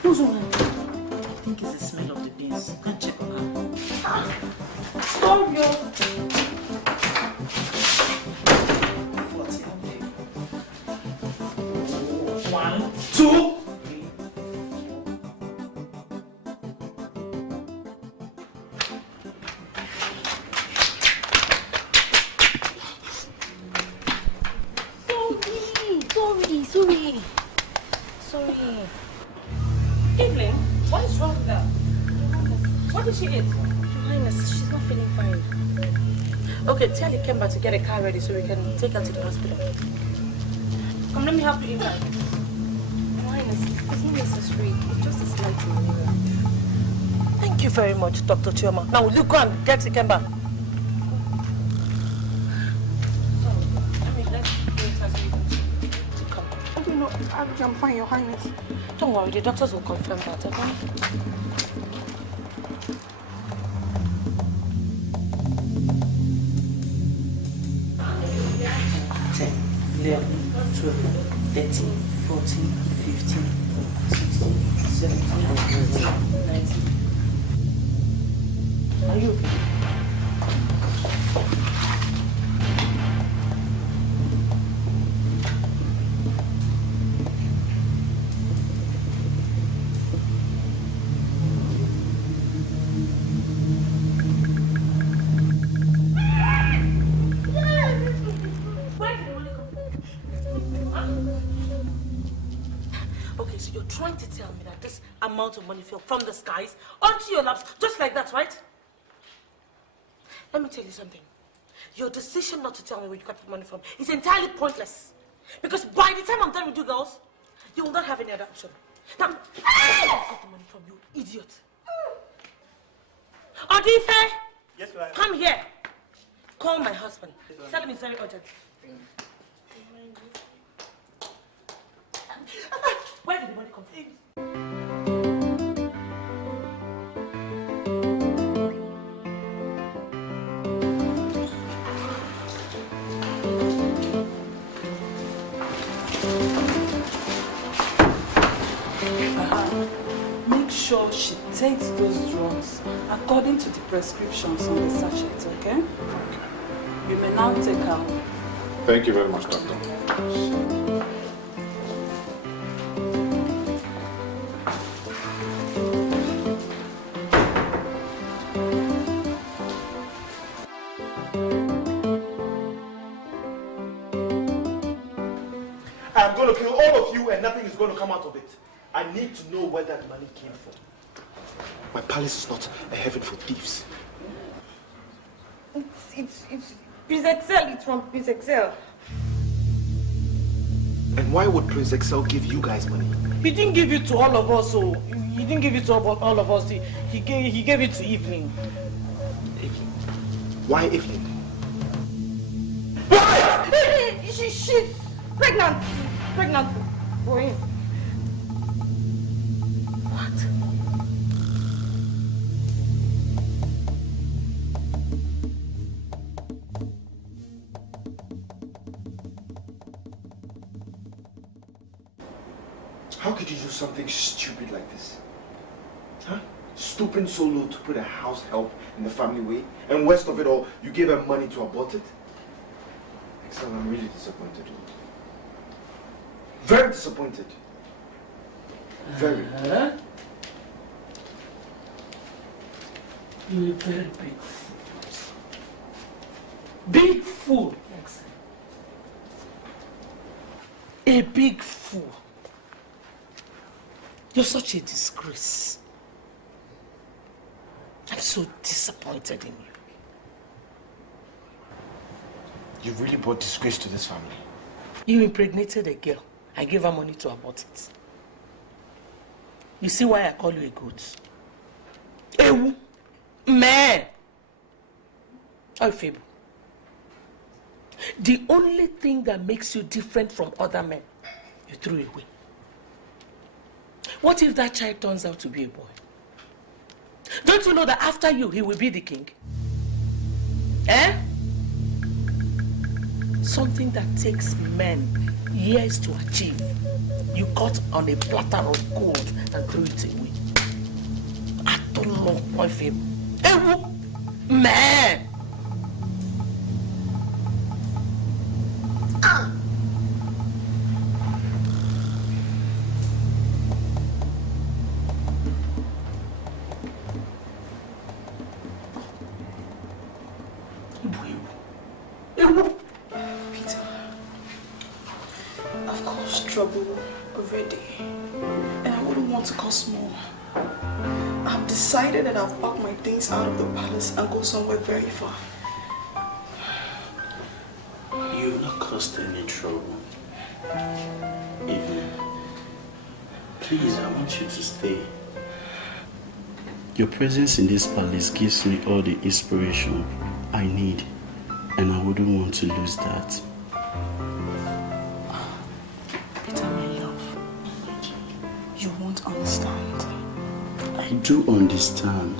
Who's on? I think it's the smell of the beans. Can't check on her. Stop, yo. 14. 1, 2. Sorry. Evelyn, what is wrong with her? What did she eat? Your Highness, she's not feeling fine. Okay, tell Ikemba to get a car ready so we can take her to the hospital. Come, let me help you, Evelyn. Your Highness, it's not necessary. It's just a slight malaria. Thank you very much, Dr. Chioma. Now, will you go and get Ikemba? I'm fine, Your Highness. Don't worry, the doctors will confirm that, okay? 10, 11, 12, 13, 14, 15, 16, 17, 18, 19. Are you okay? Trying to tell me that this amount of money fell from the skies onto your laps, just like that, right? Let me tell you something. Your decision not to tell me where you got the money from is entirely pointless. Because by the time I'm done with you girls, you will not have any other option. Now, where did you get the money from, you idiot? Odife! Yes, ma'am. Come here. Call my husband. Tell him it's very urgent. Where did the money come from? Make sure she takes those drugs according to the prescriptions on the sachet, okay? You may now take her. Thank you very much, Doctor. I'm going to kill all of you and nothing is going to come out of it. I need to know where that money came from. My palace is not a heaven for thieves. It's Prince Excel. It's from Prince Excel. And why would Prince Excel give you guys money? He didn't give it to all of us, so he didn't give it to all of us. He gave it to Evelyn. Evelyn? Why Evelyn? Why? She's pregnant. Pregnant for him. What? How could you do something stupid like this? Huh? Stooping so low to put a house help in the family way, and worst of it all, you gave her money to abort it? Excel, I'm really disappointed. Very disappointed. Very. You're a very big fool. Big fool. A big fool. You're such a disgrace. I'm so disappointed in you. You really brought disgrace to this family. You impregnated a girl and gave her money to abort it. You see why I call you a goat? Ewu! Man! Oh, Fable. The only thing that makes you different from other men, you threw away. What if that child turns out to be a boy? Don't you know that after you, he will be the king? Eh? Something that takes men years to achieve. You cut on a platter of gold and threw it away. I don't know, my Fable. Ewu! Man! Peter, I've caused trouble already, and I wouldn't want to cause more. I've decided that I'll pack my things out of the palace and go somewhere very far. You've not caused any trouble. Evelyn, please, I want you to stay. Your presence in this palace gives me all the inspiration I need, and I wouldn't want to lose that. Peter, my love, you won't understand. I do understand,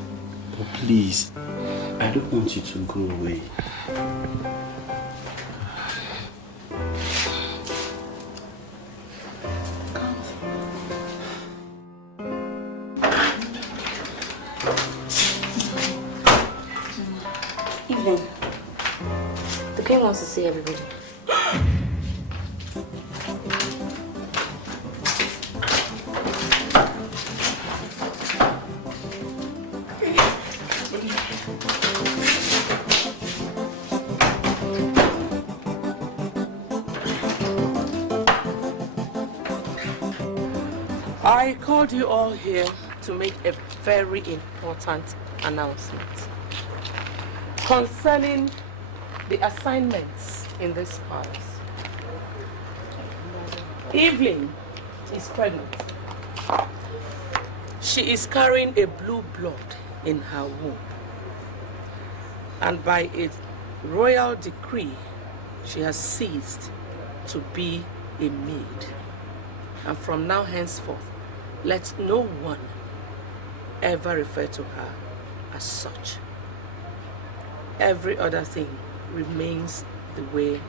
but please, I don't want you to go away. Evelyn, the king wants to see everybody. I called you all here to make a very important announcement concerning the assignments in this palace. Evelyn is pregnant. She is carrying a blue blood in her womb. And by a royal decree, she has ceased to be a maid. And from now henceforth, let no one ever refer to her as such. Every other thing remains the way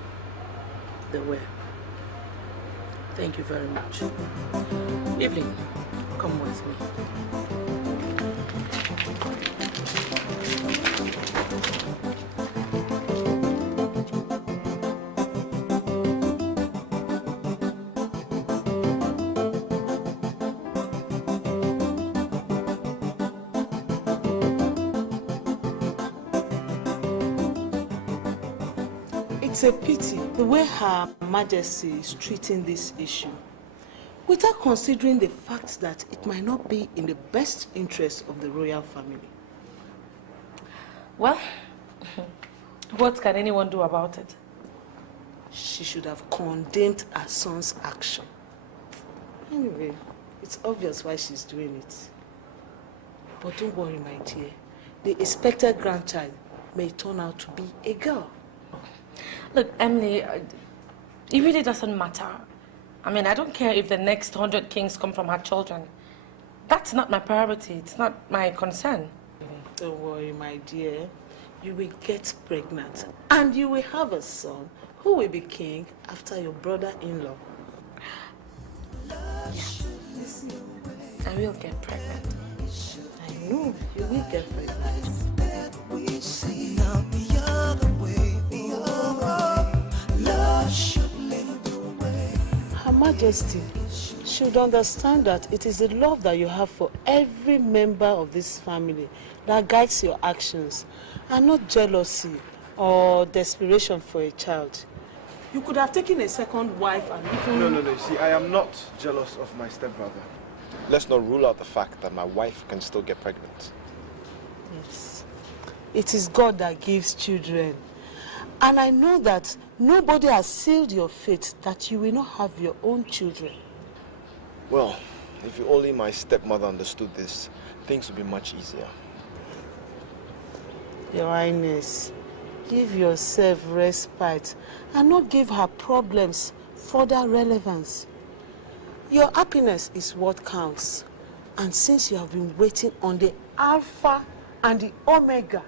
they were. Thank you very much. Evelyn, come with me. It's a pity the way Her Majesty is treating this issue, without considering the fact that it might not be in the best interest of the royal family. Well, what can anyone do about it? She should have condemned her son's action. Anyway, it's obvious why she's doing it. But don't worry, my dear. The expected grandchild may turn out to be a girl. Look, Emily, it really doesn't matter. I mean, I don't care if the next 100 kings come from her children. That's not my priority. It's not my concern. Don't worry, my dear. You will get pregnant and you will have a son who will be king after your brother-in-law. I will get pregnant. I know, you will get pregnant. Her Majesty should understand that it is the love that you have for every member of this family that guides your actions, and not jealousy or desperation for a child. You could have taken a second wife and even... No. You see, I am not jealous of my stepbrother. Let's not rule out the fact that my wife can still get pregnant. Yes. It is God that gives children. And I know that Nobody has sealed your fate that you will not have your own children. Well, if only my stepmother understood this, things would be much easier. Your Highness, give yourself respite and not give her problems further relevance. Your happiness is what counts. And since you have been waiting on the Alpha and the Omega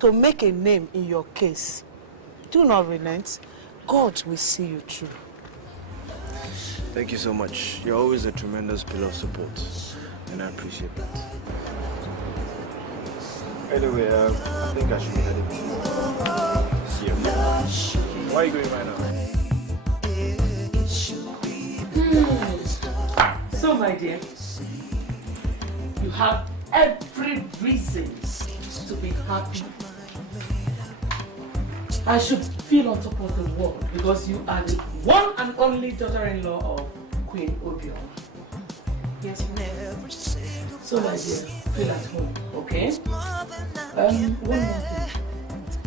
to make a name in your case, do not relent. God will see you through. Thank you so much. You're always a tremendous pillar of support, and I appreciate that. Anyway, I think I should be heading. See you. Where are you going right now? So, my dear, you have every reason to be happy. I should feel on top of the world because you are the one and only daughter-in-law of Queen Obioma. Yes, ma'am. So, my dear, feel at home, okay? One more thing.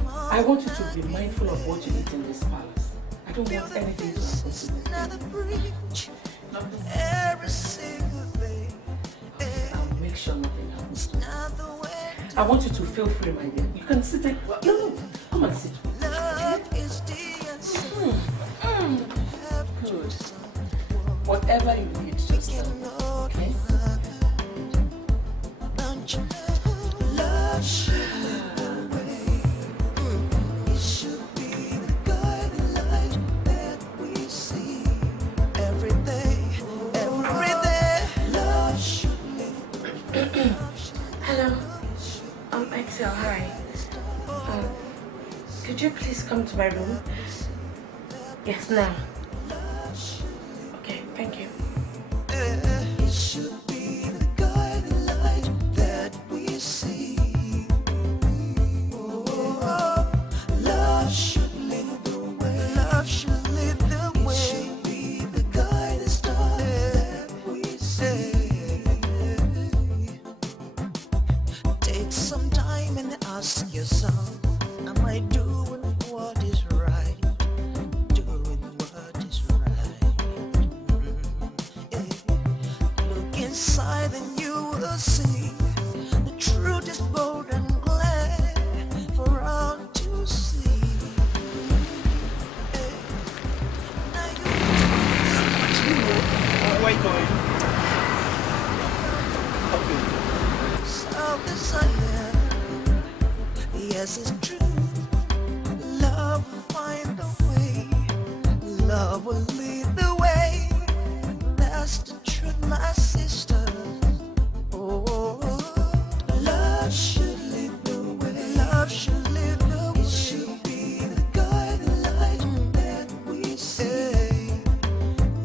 I want you to be mindful of what you eat in this palace. I don't want anything to happen to you. I'll make sure nothing happens. I want you to feel free, my dear. You can sit there. No, come and sit. Good. Whatever you need, just tell me, okay? Love should lead the way. It should be the guiding light that we see every day. Love should lead the way. Hello. Excel, hi. Could you please come to my room? Yes, now. Okay, thank you. It should be the guiding light that we see. Love should lead the way. Love should lead the way. It should be the guiding star that we see. Take some time and ask yourself, am I doing what is right? Doing what is right. Look inside and you will see the truth is bold and glad for all to see. Where are you going? Self-desire, yes, it's true. Love will find a way. Love will lead the way. That's the truth, my sister. Oh, love should lead the way. Love should lead the way. It should be the guiding light that we see.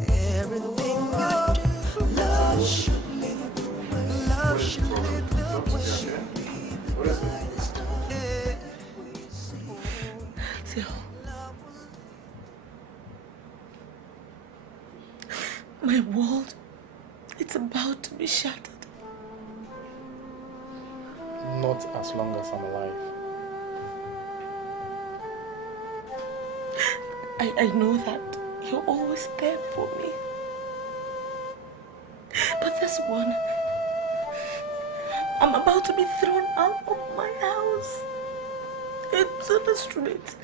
Everything you do, love should lead the way. Love should lead the way. My world, it's about to be shattered. Not as long as I'm alive. I know that you're always there for me. But this one, I'm about to be thrown out of my house into the street.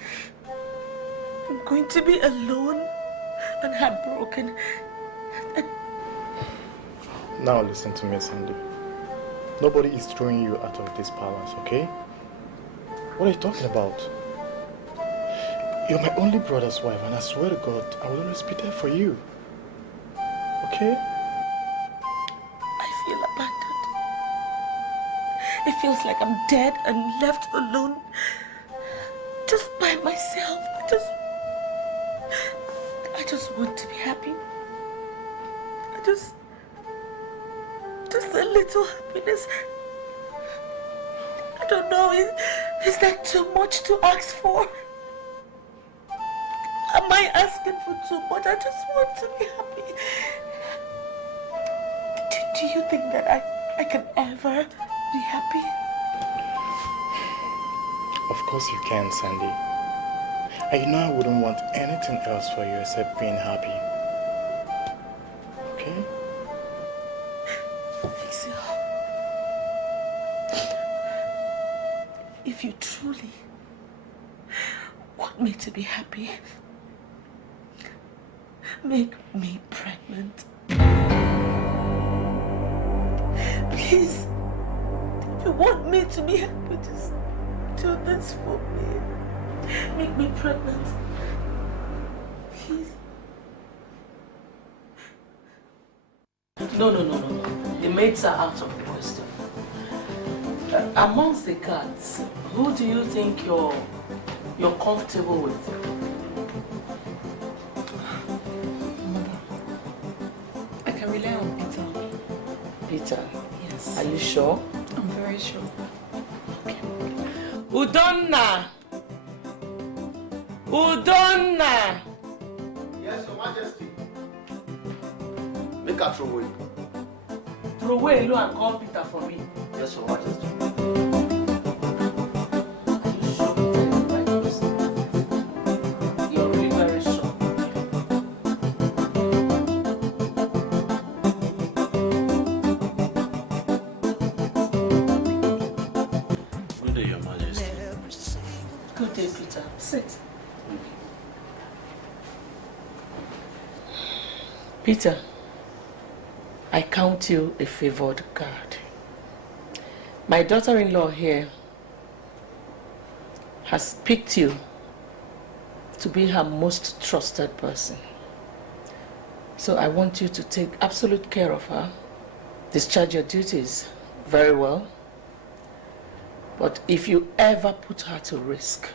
I'm going to be alone and heartbroken. Now listen to me, Sandy. Nobody is throwing you out of this palace, okay? What are you talking about? You're my only brother's wife, and I swear to God, I will always be there for you. Okay? I feel abandoned. It feels like I'm dead and left alone, just by myself. I just want to be happy. Just a little happiness. I don't know, is that too much to ask for? Am I asking for too much? I just want to be happy. Do you think that I can ever be happy? Of course you can, Sandy. I know I wouldn't want anything else for you except being happy. Okay? Listen, if you truly want me to be happy, make me pregnant. Please, if you want me to be happy, just do this for me. Make me pregnant. Please. No. The maids are out of the question. Amongst the cats, who do you think you're comfortable with? Mother, I can rely on Peter. Peter? Yes. Are you sure? I'm very sure. Okay. Udonna! Udonna! Yes, Your Majesty. Make her throw away. Throw away alone and call Peter for me. Yes, Your Majesty. You're really very sure. Good day, Your Majesty. Good day, Peter. Sit. Peter, I count you a favored guard. My daughter-in-law here has picked you to be her most trusted person. So I want you to take absolute care of her, discharge your duties very well. But if you ever put her to risk,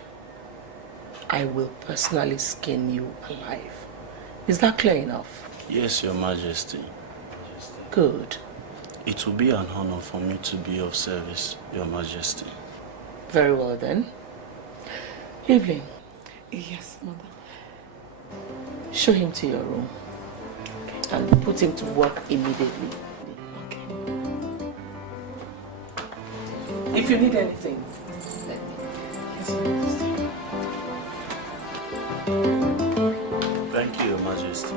I will personally skin you alive. Is that clear enough? Yes, Your Majesty. Good. It will be an honor for me to be of service, Your Majesty. Very well then. Evelyn. Yes, Mother. Show him to your room. Okay. And put him to work immediately. Okay. If you need anything, let me. Yes, Your Majesty. Thank you, Your Majesty.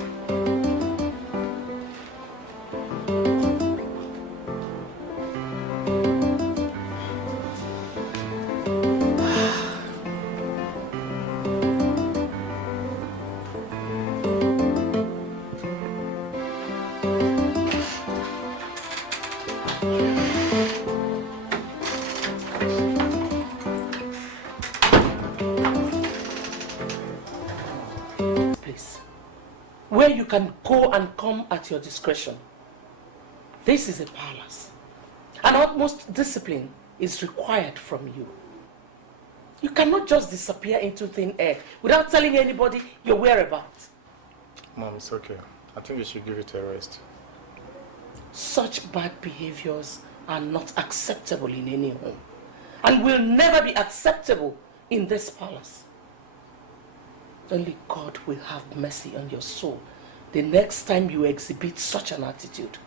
Where you can go and come at your discretion. This is a palace, and utmost discipline is required from you. You cannot just disappear into thin air without telling anybody your whereabouts. Mom, it's okay. I think you should give it a rest. Such bad behaviors are not acceptable in any home, and will never be acceptable in this palace. Only God will have mercy on your soul the next time you exhibit such an attitude.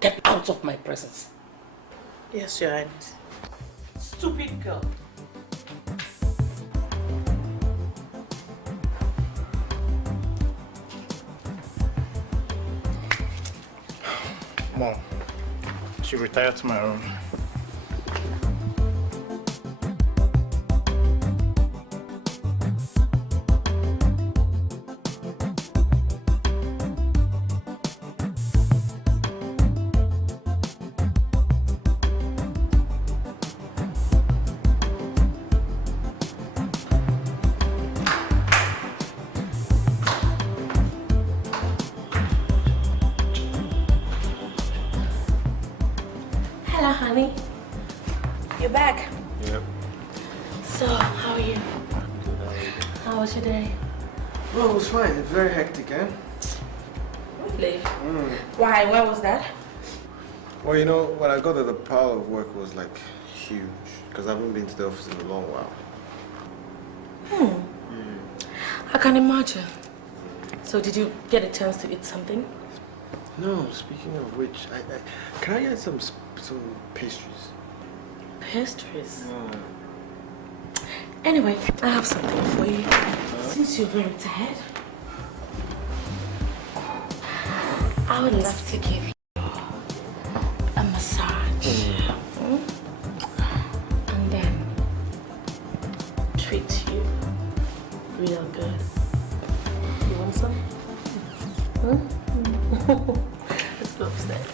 Get out of my presence. Yes, Your Highness. Stupid girl. Mom, she retired to my room. Hello, honey. You're back. Yep. So, how are you? How was your day? Well, it was fine. Very hectic, eh? Really? Why? Why was that? Well, you know, when I got there, the pile of work was like huge because I haven't been to the office in a long while. I can imagine. So, did you get a chance to eat something? No, speaking of which, can I get some pastries? Pastries? Anyway, I have something for you. Since you're very tired, I would love to give you a massage. And then treat you real good. You want some? Let's go upstairs.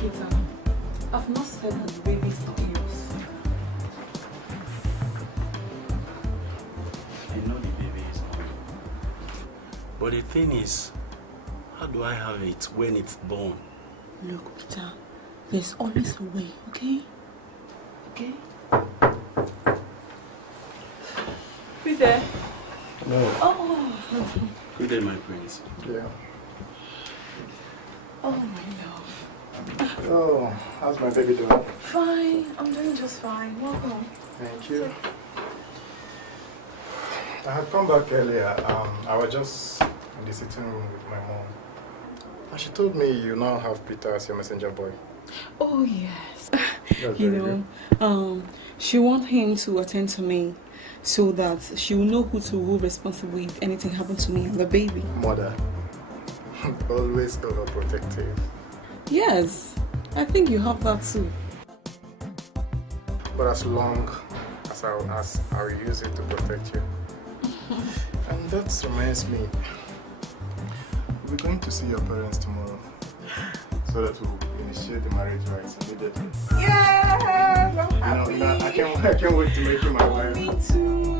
Peter, I've not said that the baby is not yours. I know the baby is mine. But the thing is, how do I have it when it's born? Look, Peter, there's always a way, okay? Okay? Peter? No. Oh, Good day, my prince. Yeah. oh my love. Oh, how's my baby doing? Fine, I'm doing just fine. Welcome. Thank you. I had come back earlier. I was just in the sitting room with my mom. And she told me you now have Peter as your messenger boy. Oh, yes. That's You very know, she wants him to attend to me so that she will know who to hold responsible if anything happened to me and the baby. Mother, always overprotective. Yes, I think you have that too. But as long as I'll use it to protect you. And that reminds me, we're going to see your parents tomorrow so that we'll initiate the marriage rites immediately. Yes! I'm happy. You know, I can't wait to make you my wife. Me too.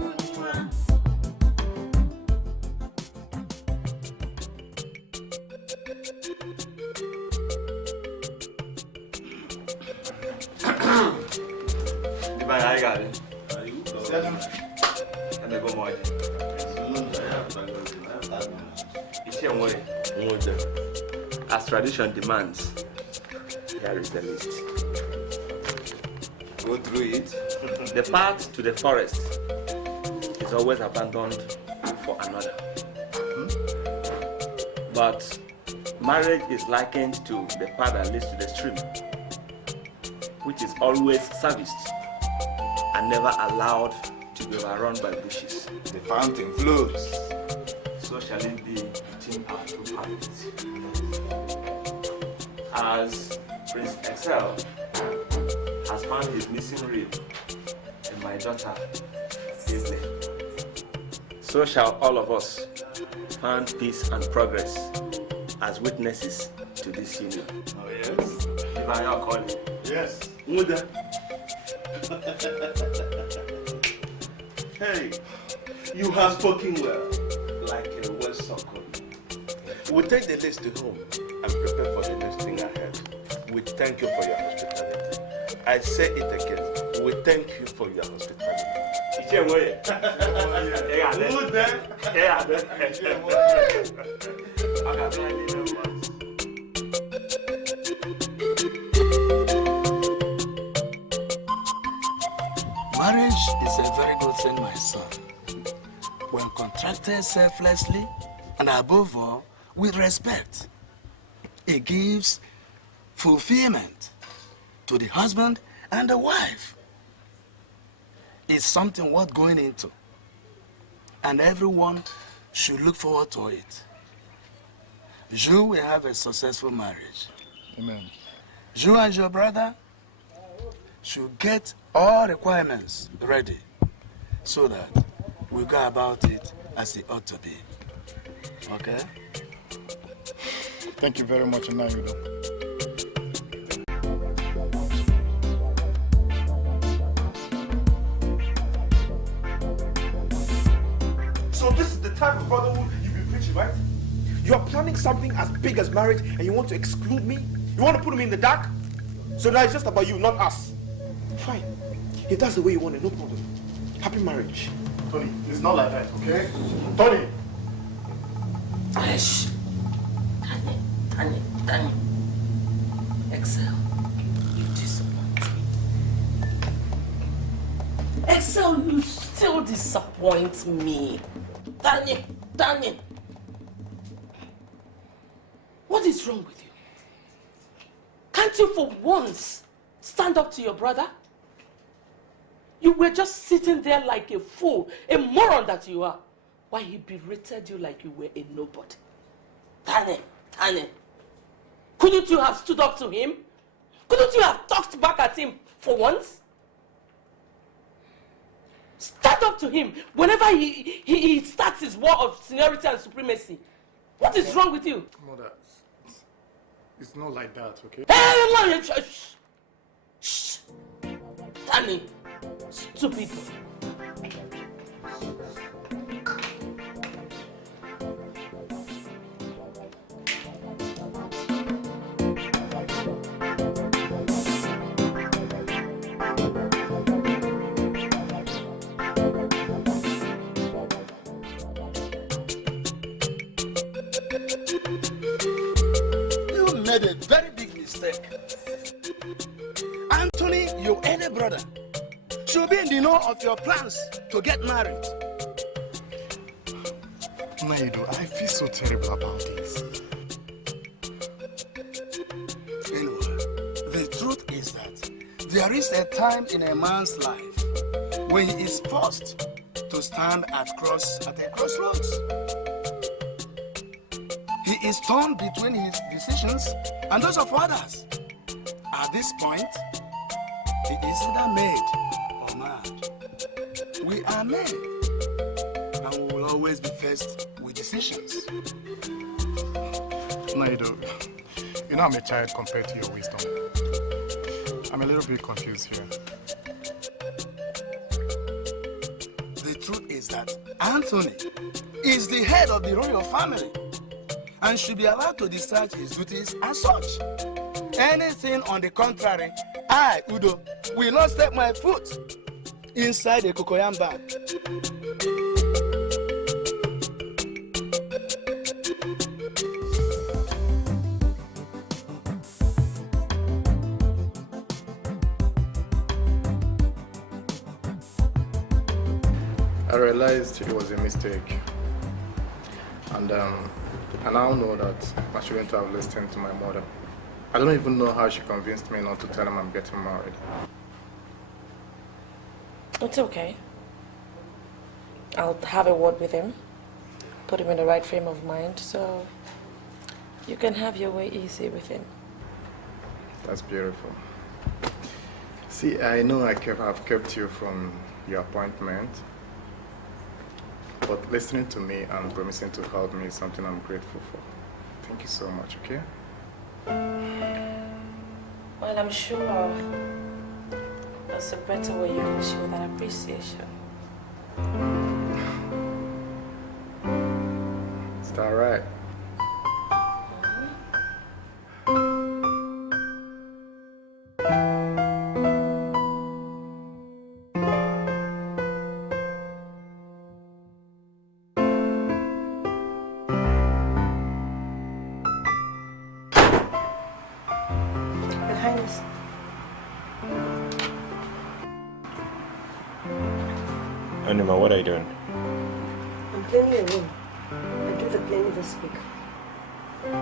I got it. And I go more. As tradition demands, here is the list. Go through it. The path to the forest is always abandoned for another. But marriage is likened to the path that leads to the stream, which is always serviced and never allowed to be overrun by bushes. The fountain flows. So shall it be between our two families. As Prince Excel has found his missing rib in my daughter, Evelyn, so shall all of us find peace and progress as witnesses to this union. Oh, yes? If I are calling. Yes. Muda. Hey, you have spoken well, like a well-spoken. We take the list to home and prepare for the next thing ahead. We thank you for your hospitality. I say it again. We thank you for your hospitality. Marriage is a very good thing, my son. When contracted selflessly and above all, with respect, it gives fulfillment to the husband and the wife. It's something worth going into, and everyone should look forward to it. You will have a successful marriage. Amen. You and your brother should get all requirements ready so that we go about it as it ought to be. Okay? Thank you very much, and now you know. So this is the type of brotherhood you've been preaching, right? You are planning something as big as marriage and you want to exclude me? You want to put me in the dark? So now it's just about you, not us. Fine. If that's the way you want it, no problem. Happy marriage. Tony, it's not like that, okay? Tony! Shh. Tanya. Excel, you disappoint me. Excel, you still disappoint me. Tanya. What is wrong with you? Can't you for once stand up to your brother? You were just sitting there like a fool, a moron that you are, while he berated you like you were a nobody. Tane, couldn't you have stood up to him? Couldn't you have talked back at him for once? Stand up to him whenever he starts his war of seniority and supremacy. What is wrong with you? Mother, it's not like that, okay? Hey, shh! Tani, stupid. Made a very big mistake. Anthony, your elder brother, should be in the know of your plans to get married. Naidu, I feel so terrible about this. Anyway, the truth is that there is a time in a man's life when he is forced to stand at a crossroads. He is torn between his decisions and those of others. At this point, he is either made or mad. We are made, and we will always be faced with decisions. Naidu, you know I'm a child compared to your wisdom. I'm a little bit confused here. The truth is that Anthony is the head of the royal family and should be allowed to discharge his duties as such. Anything on the contrary, I, Udo, will not step my foot inside a cocoyam bag. I realized it was a mistake. And I now know that I shouldn't have listened to my mother. I don't even know how she convinced me not to tell him I'm getting married. It's okay. I'll have a word with him, put him in the right frame of mind, so you can have your way easy with him. That's beautiful. See, I know I have kept you from your appointment, but listening to me and promising to help me is something I'm grateful for. Thank you so much, okay? Well, I'm sure there's a better way you can show that appreciation. Is that right? Anima, what are you doing? I'm cleaning your room. I do the cleaning this week.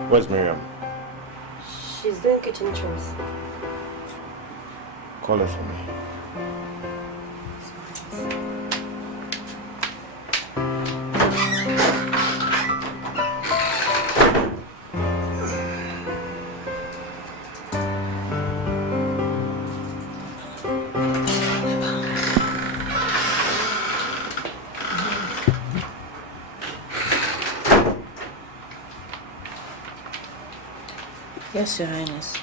Where's Miriam? She's doing kitchen chores. Call her for me. Yes, Your Highness.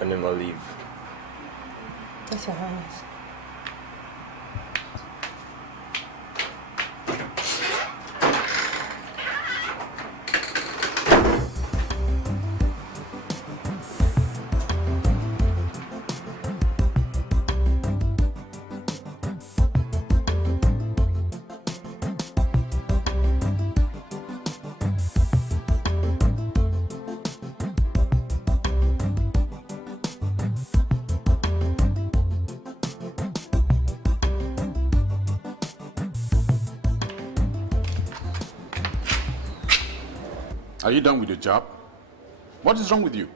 Anima, leave. Yes, Your Highness. Are you done with your job? What is wrong with you?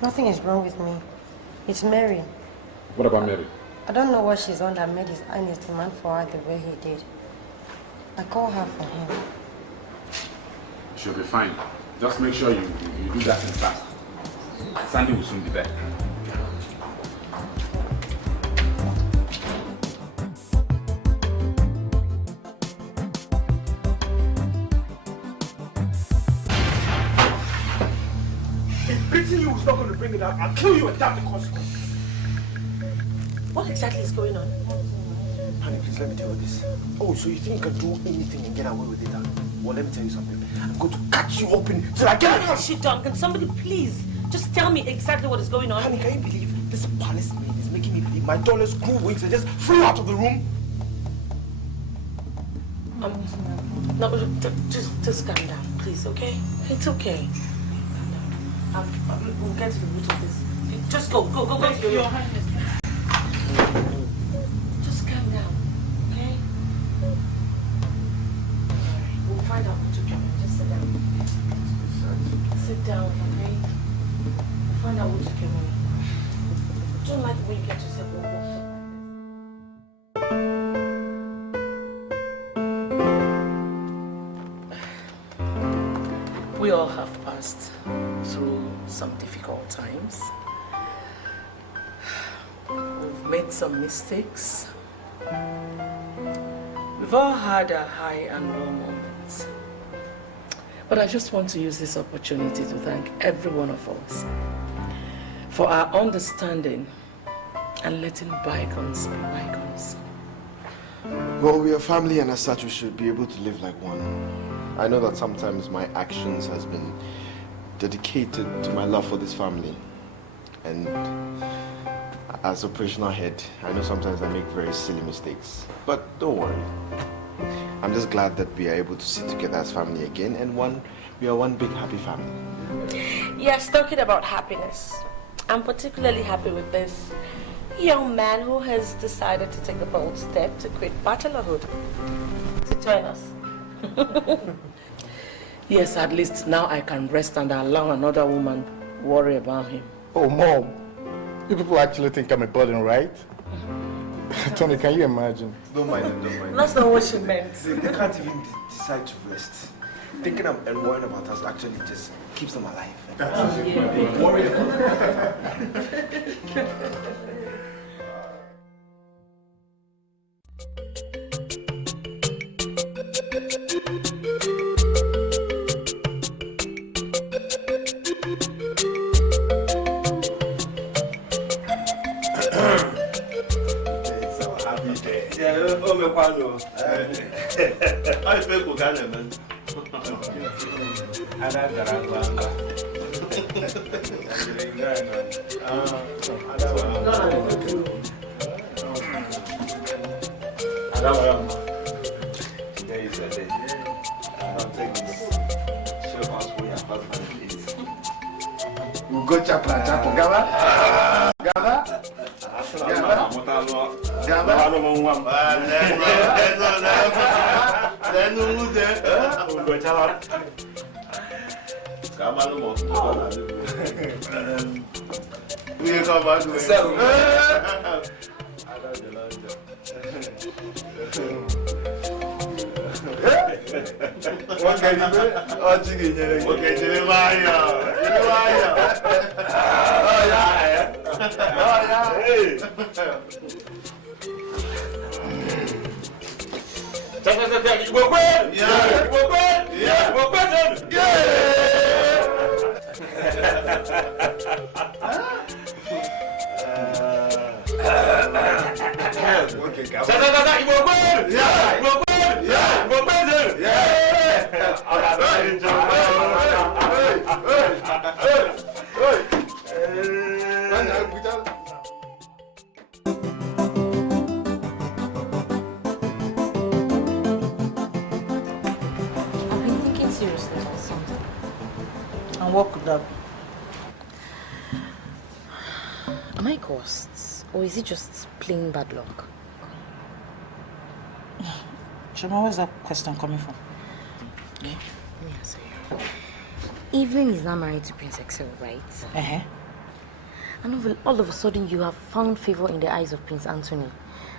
Nothing is wrong with me. It's Mary. What about Mary? I don't know what she's on that made his highness demand for her the way he did. I call her for him. She'll be fine. Just make sure you do that in fast. Sandy will soon be there. If beating you is not going to bring it out, I'll kill you and damn the consequences. What exactly is going on? Honey, please let me deal with this. Oh, so you think you can do anything and get away with it? Huh? Well, let me tell you something. I'm going to cut you open till I get What has she done? Can somebody please just tell me exactly what is going on? Honey, can you believe this palace maid is making me believe my dollars grew wings and just flew out of the room? No, just calm down, please, okay? It's okay. Calm down. We'll get to the root of this. Just go to your Highness. Just calm down, okay? We'll find out what to do. Just sit down. Sit down, okay? We'll find out what to do. Don't like the way you get yourself over. We all have passed through some difficult times. We've made some mistakes. We've all had our high and low moments. But I just want to use this opportunity to thank every one of us for our understanding and letting bygones be bygones. Well, we are family and as such we should be able to live like one. I know that sometimes my actions has been dedicated to my love for this family. And as operational head, I know sometimes I make very silly mistakes. But don't worry. I'm just glad that we are able to sit together as family again and we are one big happy family. Yes, talking about happiness. I'm particularly happy with this young man who has decided to take a bold step to quit bachelorhood to join us. Yes, at least now I can rest and allow another woman worry about him. Oh, Mom. You people actually think I'm a burden, right? Tony, can you imagine? Don't mind them, don't mind. That's not what she meant. They can't even decide to rest. Thinking and worrying about us actually just keeps them alive. Worry about Am I cursed? Or is it just plain bad luck? Chioma, where's that question coming from? Yeah, let me answer you. Evelyn is now married to Prince Excel, right? And all of a sudden you have found favor in the eyes of Prince Anthony.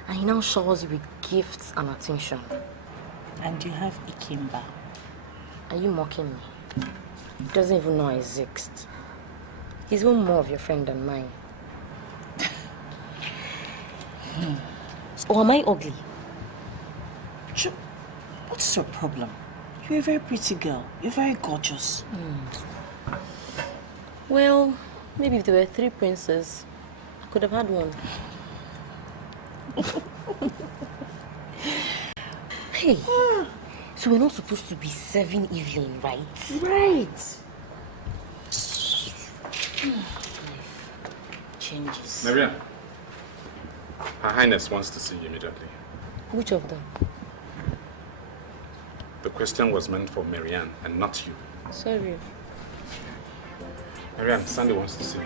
And he now showers you with gifts and attention. And you have Ikemba. Are you mocking me? He doesn't even know I exist. He's even more of your friend than mine. Or am I ugly? What's your problem? You're a very pretty girl. You're very gorgeous. Well, maybe if there were 3 princes, I could have had one. Hey, so we're not supposed to be serving Evelyn, right? Right. Changes. Nigerian, Her Highness wants to see you immediately. Which of them? The question was meant for Marianne and not you. Sorry. Marianne, Sandy wants to see you.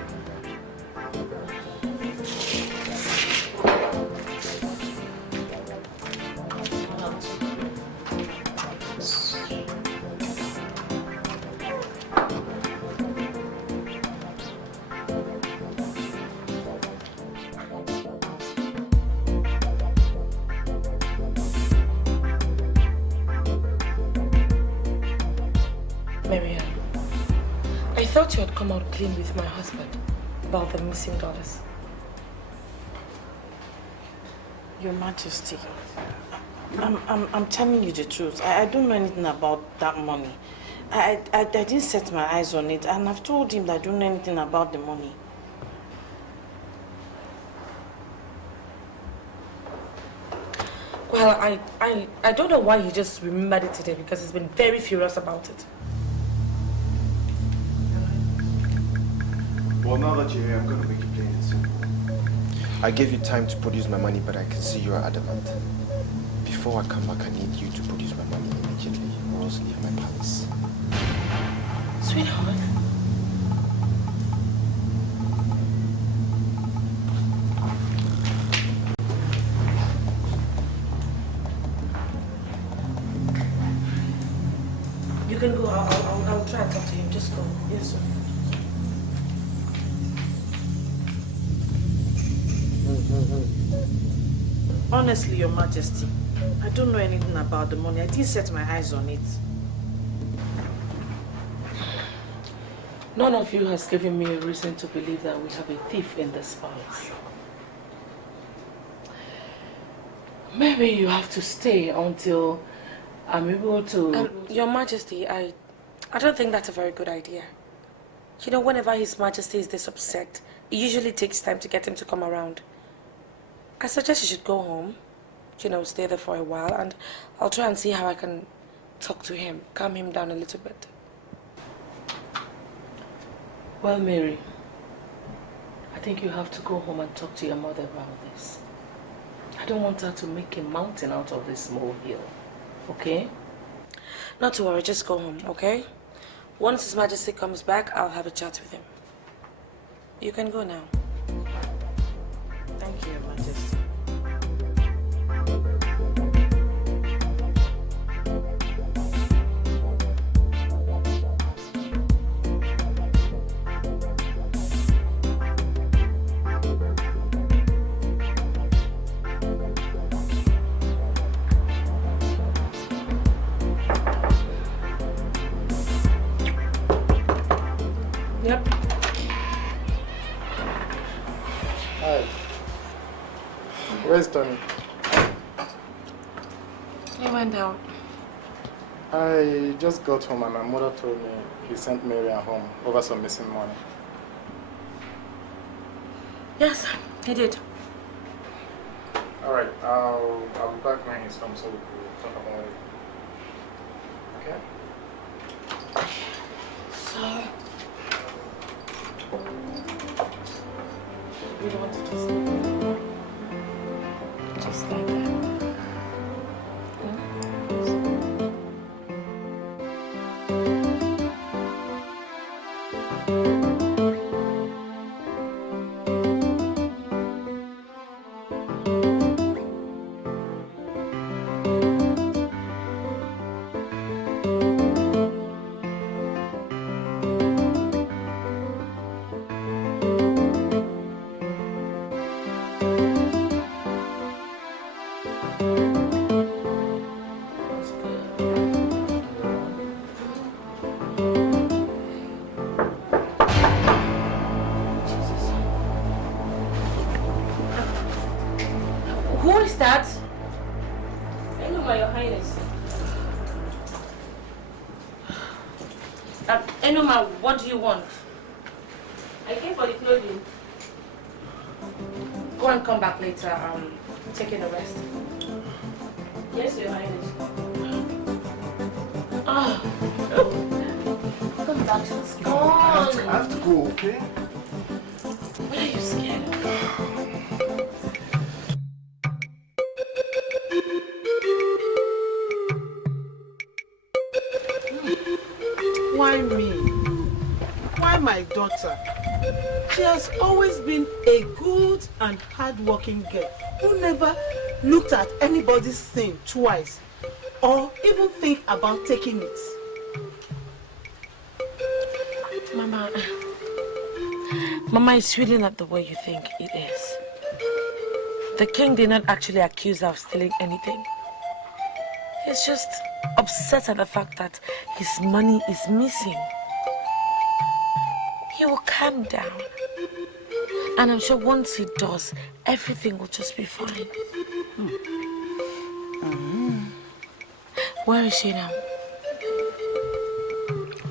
Marianne, I thought you had come out clean with my husband about the missing dollars. Your Majesty, I'm telling you the truth. I don't know anything about that money. I didn't set my eyes on it, and I've told him that I don't know anything about the money. Well, I don't know why he just remembered it today, because he's been very furious about it. Well, now that you're here, I'm going to make it plain and simple. I gave you time to produce my money, but I can see you're adamant. Before I come back, I need you to produce my money immediately, or else leave my palace. Sweetheart. You can go. I'll try and talk to him. Just go. Yes, sir. Honestly, Your Majesty, I don't know anything about the money. I didn't set my eyes on it. None of you has given me a reason to believe that we have a thief in this palace. Maybe you have to stay until I'm able to... Your Majesty, I don't think that's a very good idea. You know, whenever His Majesty is this upset, it usually takes time to get him to come around. I suggest you should go home, you know, stay there for a while, and I'll try and see how I can talk to him, calm him down a little bit. Well, Mary, I think you have to go home and talk to your mother about this. I don't want her to make a mountain out of this molehill, okay? Not to worry, just go home, okay? Once His Majesty comes back, I'll have a chat with him. You can go now. Thank you, Your Majesty. Yep. Hi. Where's Tony? He went out. I just got home and my mother told me he sent Marianne home over some missing money. Yes, he did. Alright, I'll be back when he's home so we can talk about it. Okay? So... You don't want to just like that. Enuma, what do you want? I came for the clothing. Go and come back later. Taking a rest. Yes, Your Highness. Ah. Come back, she's gone. I have to go, okay? What are you scared of? Why me? Why my daughter? She has always been a good and hard-working girl who never looked at anybody's thing twice or even think about taking it. Mama, it's really not the way you think it is. The king did not actually accuse her of stealing anything. He's just upset at the fact that his money is missing. He will calm down. And I'm sure once he does, everything will just be fine. Where is she now?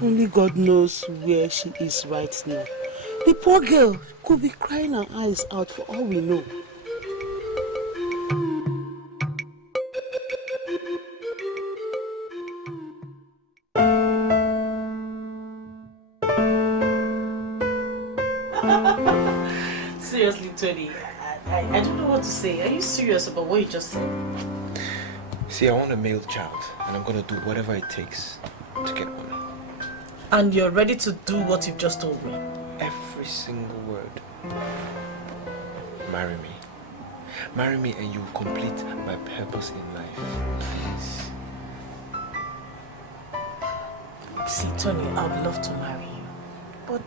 Only God knows where she is right now. The poor girl could be crying her eyes out for all we know. Seriously, Tony, I don't know what to say. Are you serious about what you just said? See, I want a male child, and I'm gonna do whatever it takes to get one. And you're ready to do what you've just told me? Every single word. Marry me. Marry me and you will complete my purpose in life. Please. See, Tony, I would love to marry you. But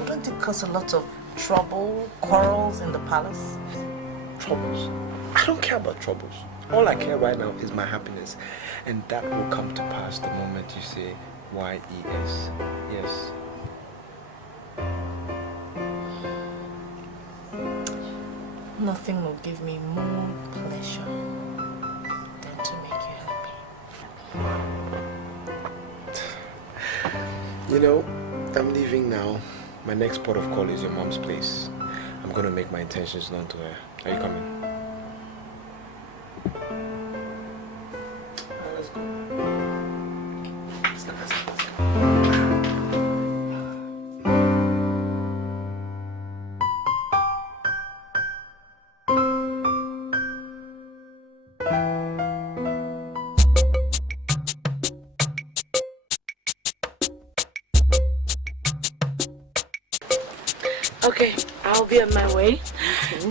wouldn't it cause a lot of trouble, quarrels in the palace? Troubles? I don't care about troubles. All I care right now is my happiness. And that will come to pass the moment you say Y-E-S. Yes. Nothing will give me more pleasure than to make you happy. You know, I'm leaving now. My next port of call is your mom's place. I'm gonna make my intentions known to her. Are you coming? Let's go. Okay, I'll be on my way.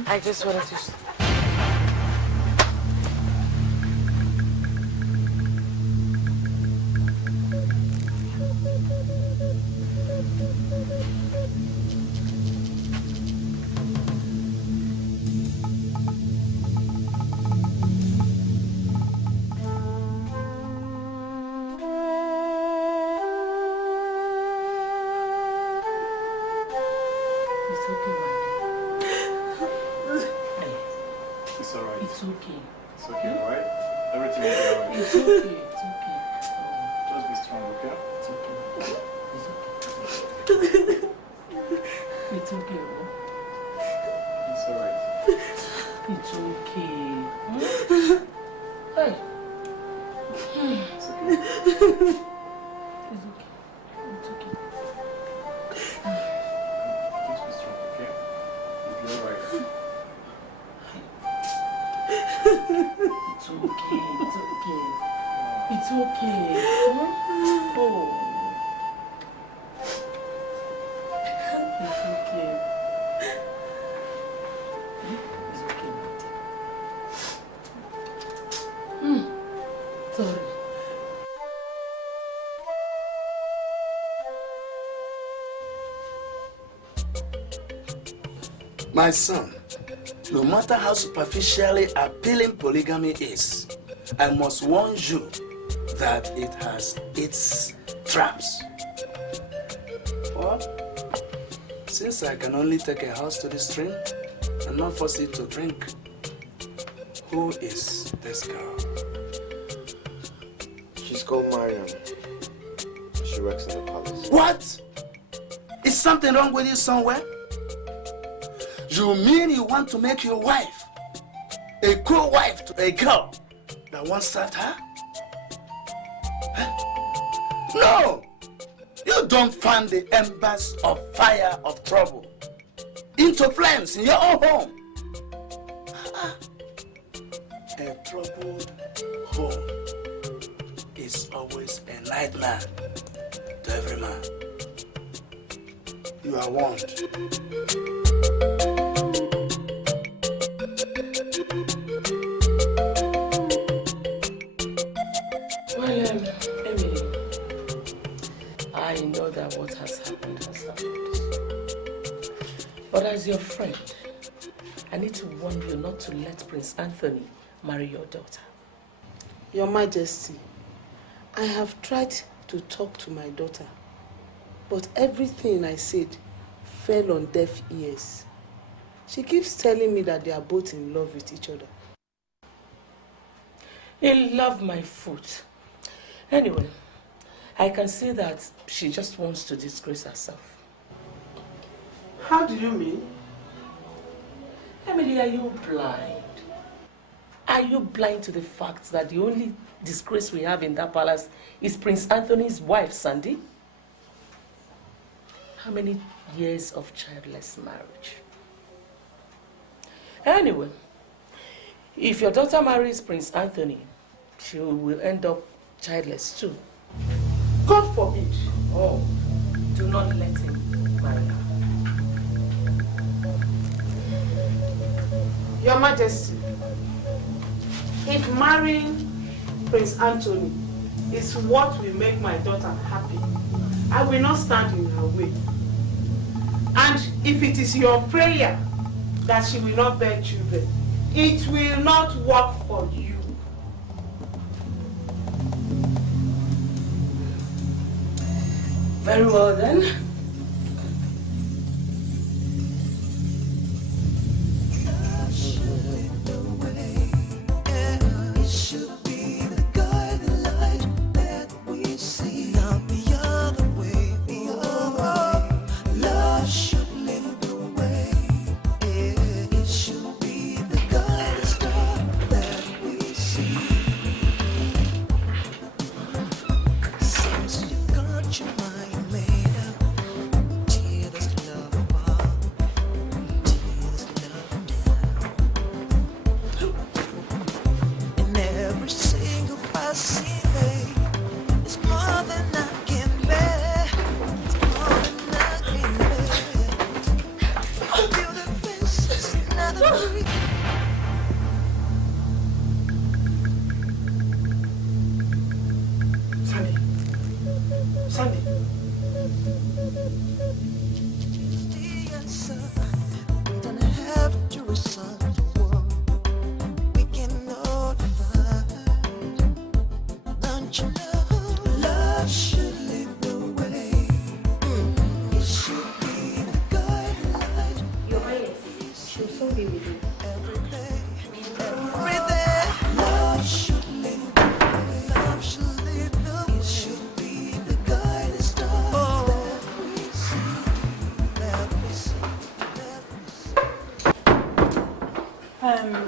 I just wanted to... My son, no matter how superficially appealing polygamy is, I must warn you that it has its traps. Well, since I can only take a horse to the stream and not force it to drink, who is this girl? She's called Mariam. She works in the palace. What? Is something wrong with you somewhere? You mean you want to make your wife a co-wife to a girl that once served her? Huh? No! You don't fan the embers of fire of trouble into flames in your own home. A troubled home is always a nightmare to every man. You are warned. Well, Emily, I know that what has happened has happened. But as your friend, I need to warn you not to let Prince Anthony marry your daughter. Your Majesty, I have tried to talk to my daughter, but everything I said fell on deaf ears. She keeps telling me that they are both in love with each other. In love, my foot. Anyway, I can see that she just wants to disgrace herself. How do you mean? Emily, are you blind? Are you blind to the fact that the only disgrace we have in that palace is Prince Anthony's wife, Sandy? How many years of childless marriage? Anyway, if your daughter marries Prince Anthony, she will end up childless too. God forbid. Oh, do not let him marry her. Your Majesty, if marrying Prince Anthony is what will make my daughter happy, I will not stand in her way. And if it is your prayer that she will not bear children, it will not work for you. Very well then.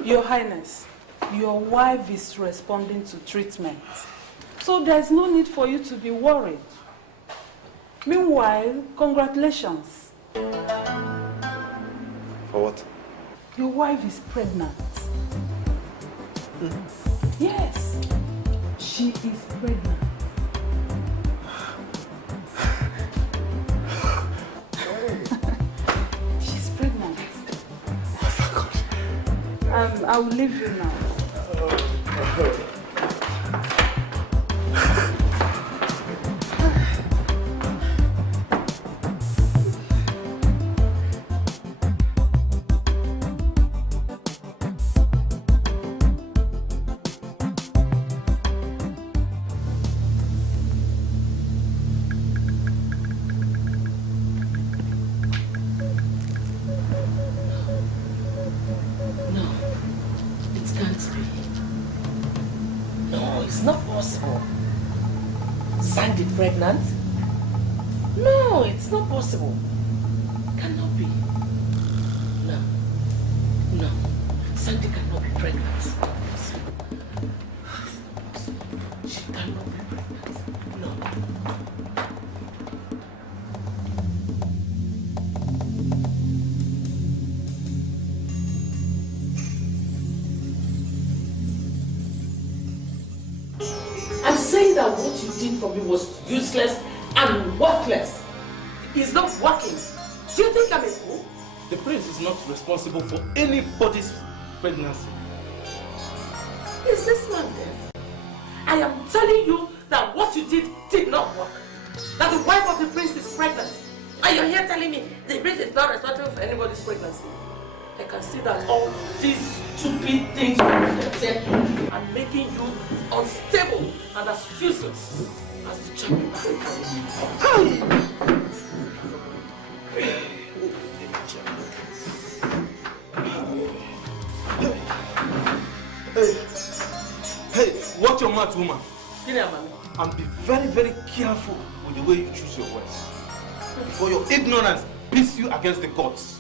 Your Highness, your wife is responding to treatment, so there's no need for you to be worried. Meanwhile, congratulations. For what? Your wife is pregnant. Yes, she is pregnant. She's pregnant. I will leave you now. Pregnant? No, it's not possible. Cannot be. No. No. Sandy cannot be pregnant. She cannot be pregnant. No. I'm saying that what you did for me was useless and worthless. It's not working. Do you think I'm a fool? The prince is not responsible for anybody's pregnancy. Is this man deaf? I am telling you that what you did not work. That the wife of the prince is pregnant. And you're here telling me the prince is not responsible for anybody's pregnancy. I can see that all these stupid things you said are making you unstable and as useless as the child. Hey, watch your mouth, woman. And be very, very careful with the way you choose your words. For your ignorance pits you against the gods.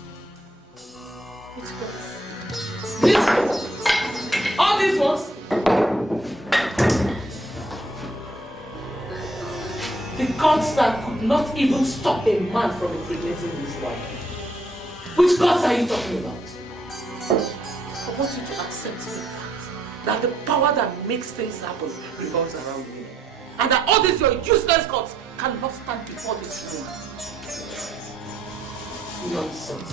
Which gods? These ones? All these ones? The gods that could not even stop a man from impregnating his wife. Which gods are you talking about? I want you to accept the fact that the power that makes things happen revolves around you. And that all these your useless gods cannot stand before this woman. Nonsense.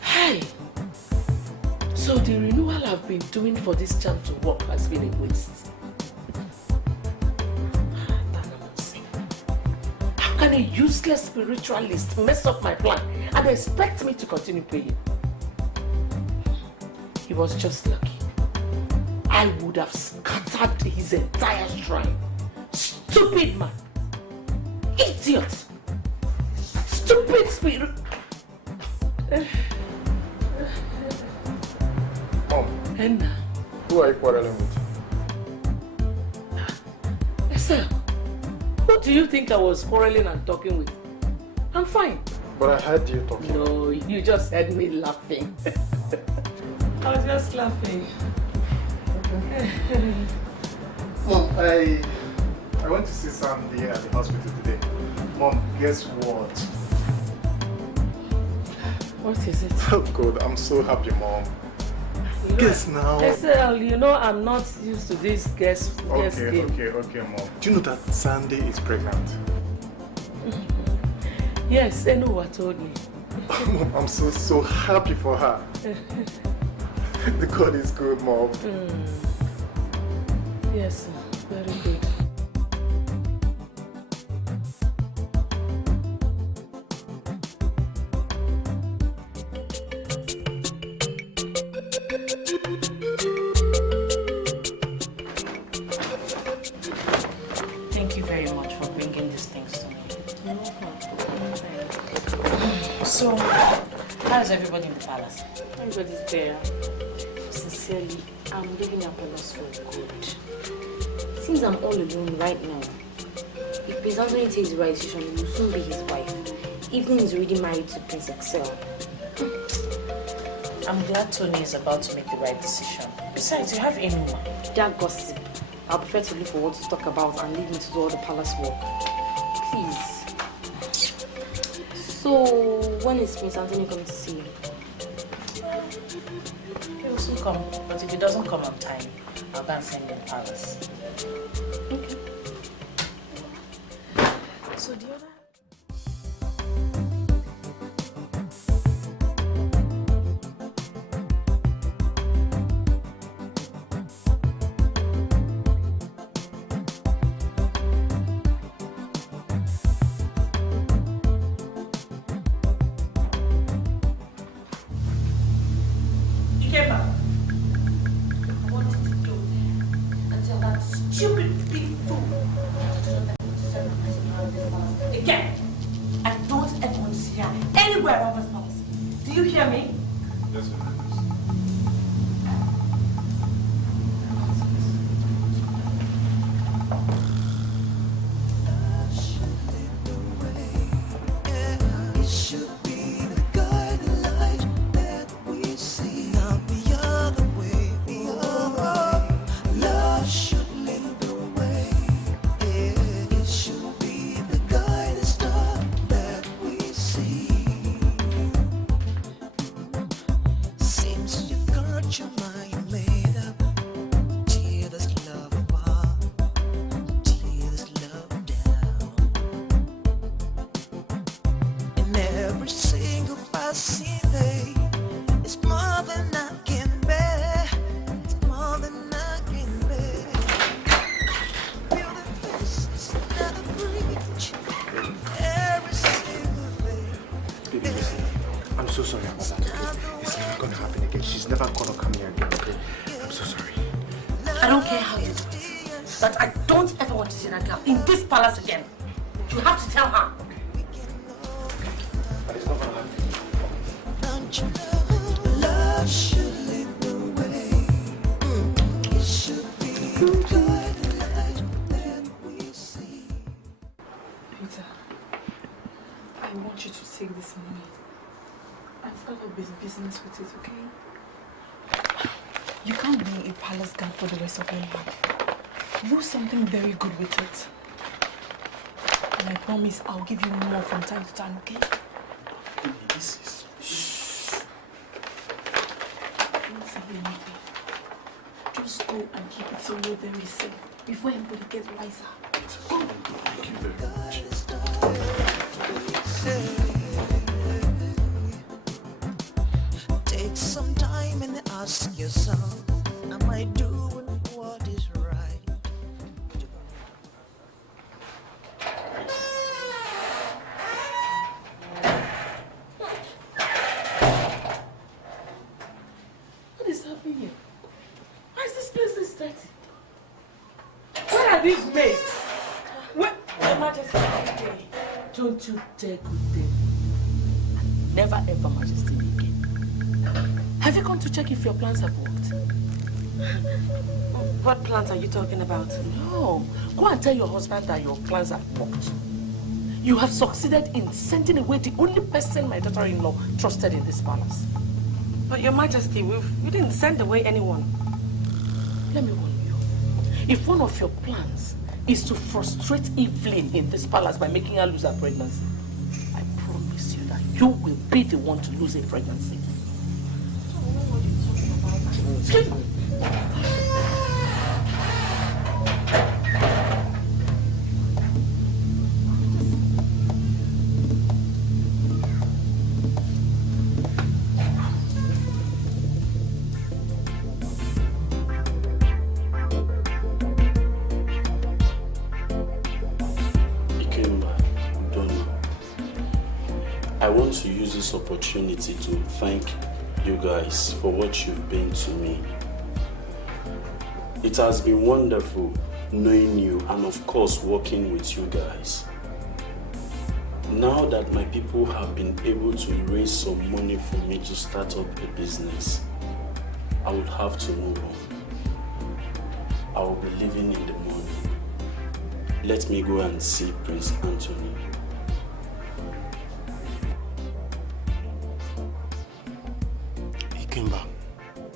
Hey! So the renewal I've been doing for this charm to work has been a waste. How can a useless spiritualist mess up my plan and expect me to continue paying? He was just lucky. I would have scattered his entire shrine. Stupid man! Idiot! Stupid spirit! Mom, And who are you quarreling with? Esther, who do you think I was quarreling and talking with? I'm fine. But I heard you talking. No, you just heard me laughing. I was just laughing. Mom, I went to see Sandy at the hospital today. Mom, guess what? What is it? Oh God, I'm so happy, Mom. Guess now. Esther, you know I'm not used to this guess game. Okay, Mom. Do you know that Sandy is pregnant? Yes, Enuwa told me. Mom, I'm so happy for her. The God is good, Mom. Yes, very good. Thank you very much for bringing these things to me. So, how is everybody in the palace? Everybody's there. Sincerely, I'm leaving our palace for good. Since I'm all alone right now, if Prince Anthony takes the right decision, he will soon be his wife. Even he's already married to Prince Excel. I'm glad Tony is about to make the right decision. Besides, you have Enuma. That gossip. I'll prefer to look for what to talk about and leave me to do all the palace work. Please. So, when is Prince Anthony coming to see you? He will soon come, but if he doesn't come on time, I'll go and send him in the palace. Okay. So the other... Stupid big fool. Again, I don't ever want to see her anywhere around this house. Do you hear me? That's very nice. It should be the guiding light that we see, not the other way, the other way. Love should lead the way. It should be the guiding star that we see. Seems you've got your mind made up. Tear this love apart, tear this love down. And every single passing day is more than I can bear. It's more than I can bear. Feel that this is another breach. Every single day. Baby, listen. I'm so sorry about that. Okay? It's never gonna happen again. She's never gonna come here again, okay? I'm so sorry. I don't care how you do it, but I don't ever want to see that girl in this palace again. You have to tell her. But it's not gonna happen. Don't you know love should lead the way? It should be the guiding light that we see. Peter, I want you to take this money and start a business with it, okay? You can't be a palace girl for the rest of your life. Do something very good with it. And I promise I'll give you more from time to time, okay? Baby, this is... Shh. Don't say anything. Just go and keep it somewhere very safe before everybody gets wiser. Go. Thank you very much. Take some time and ask yourself, am I doing what is right? What is happening here? Why is this place this dirty? Where are these maids? Where? Your Majesty, don't you dare go there. Never ever, Majesty, again. Have you gone to check if your plans have worked? What plans are you talking about? No. Go and tell your husband that your plans have worked. You have succeeded in sending away the only person my daughter-in-law trusted in this palace. But Your Majesty, we didn't send away anyone. Let me warn you. If one of your plans is to frustrate Evelyn in this palace by making her lose her pregnancy, I promise you that you will be the one to lose a pregnancy. I don't know what you're talking about. Excuse me. I want to use this opportunity to thank you guys for what you've been to me. It has been wonderful knowing you and of course working with you guys. Now that my people have been able to raise some money for me to start up a business, I would have to move on. I will be leaving in the morning. Let me go and see Prince Anthony. Ikemba,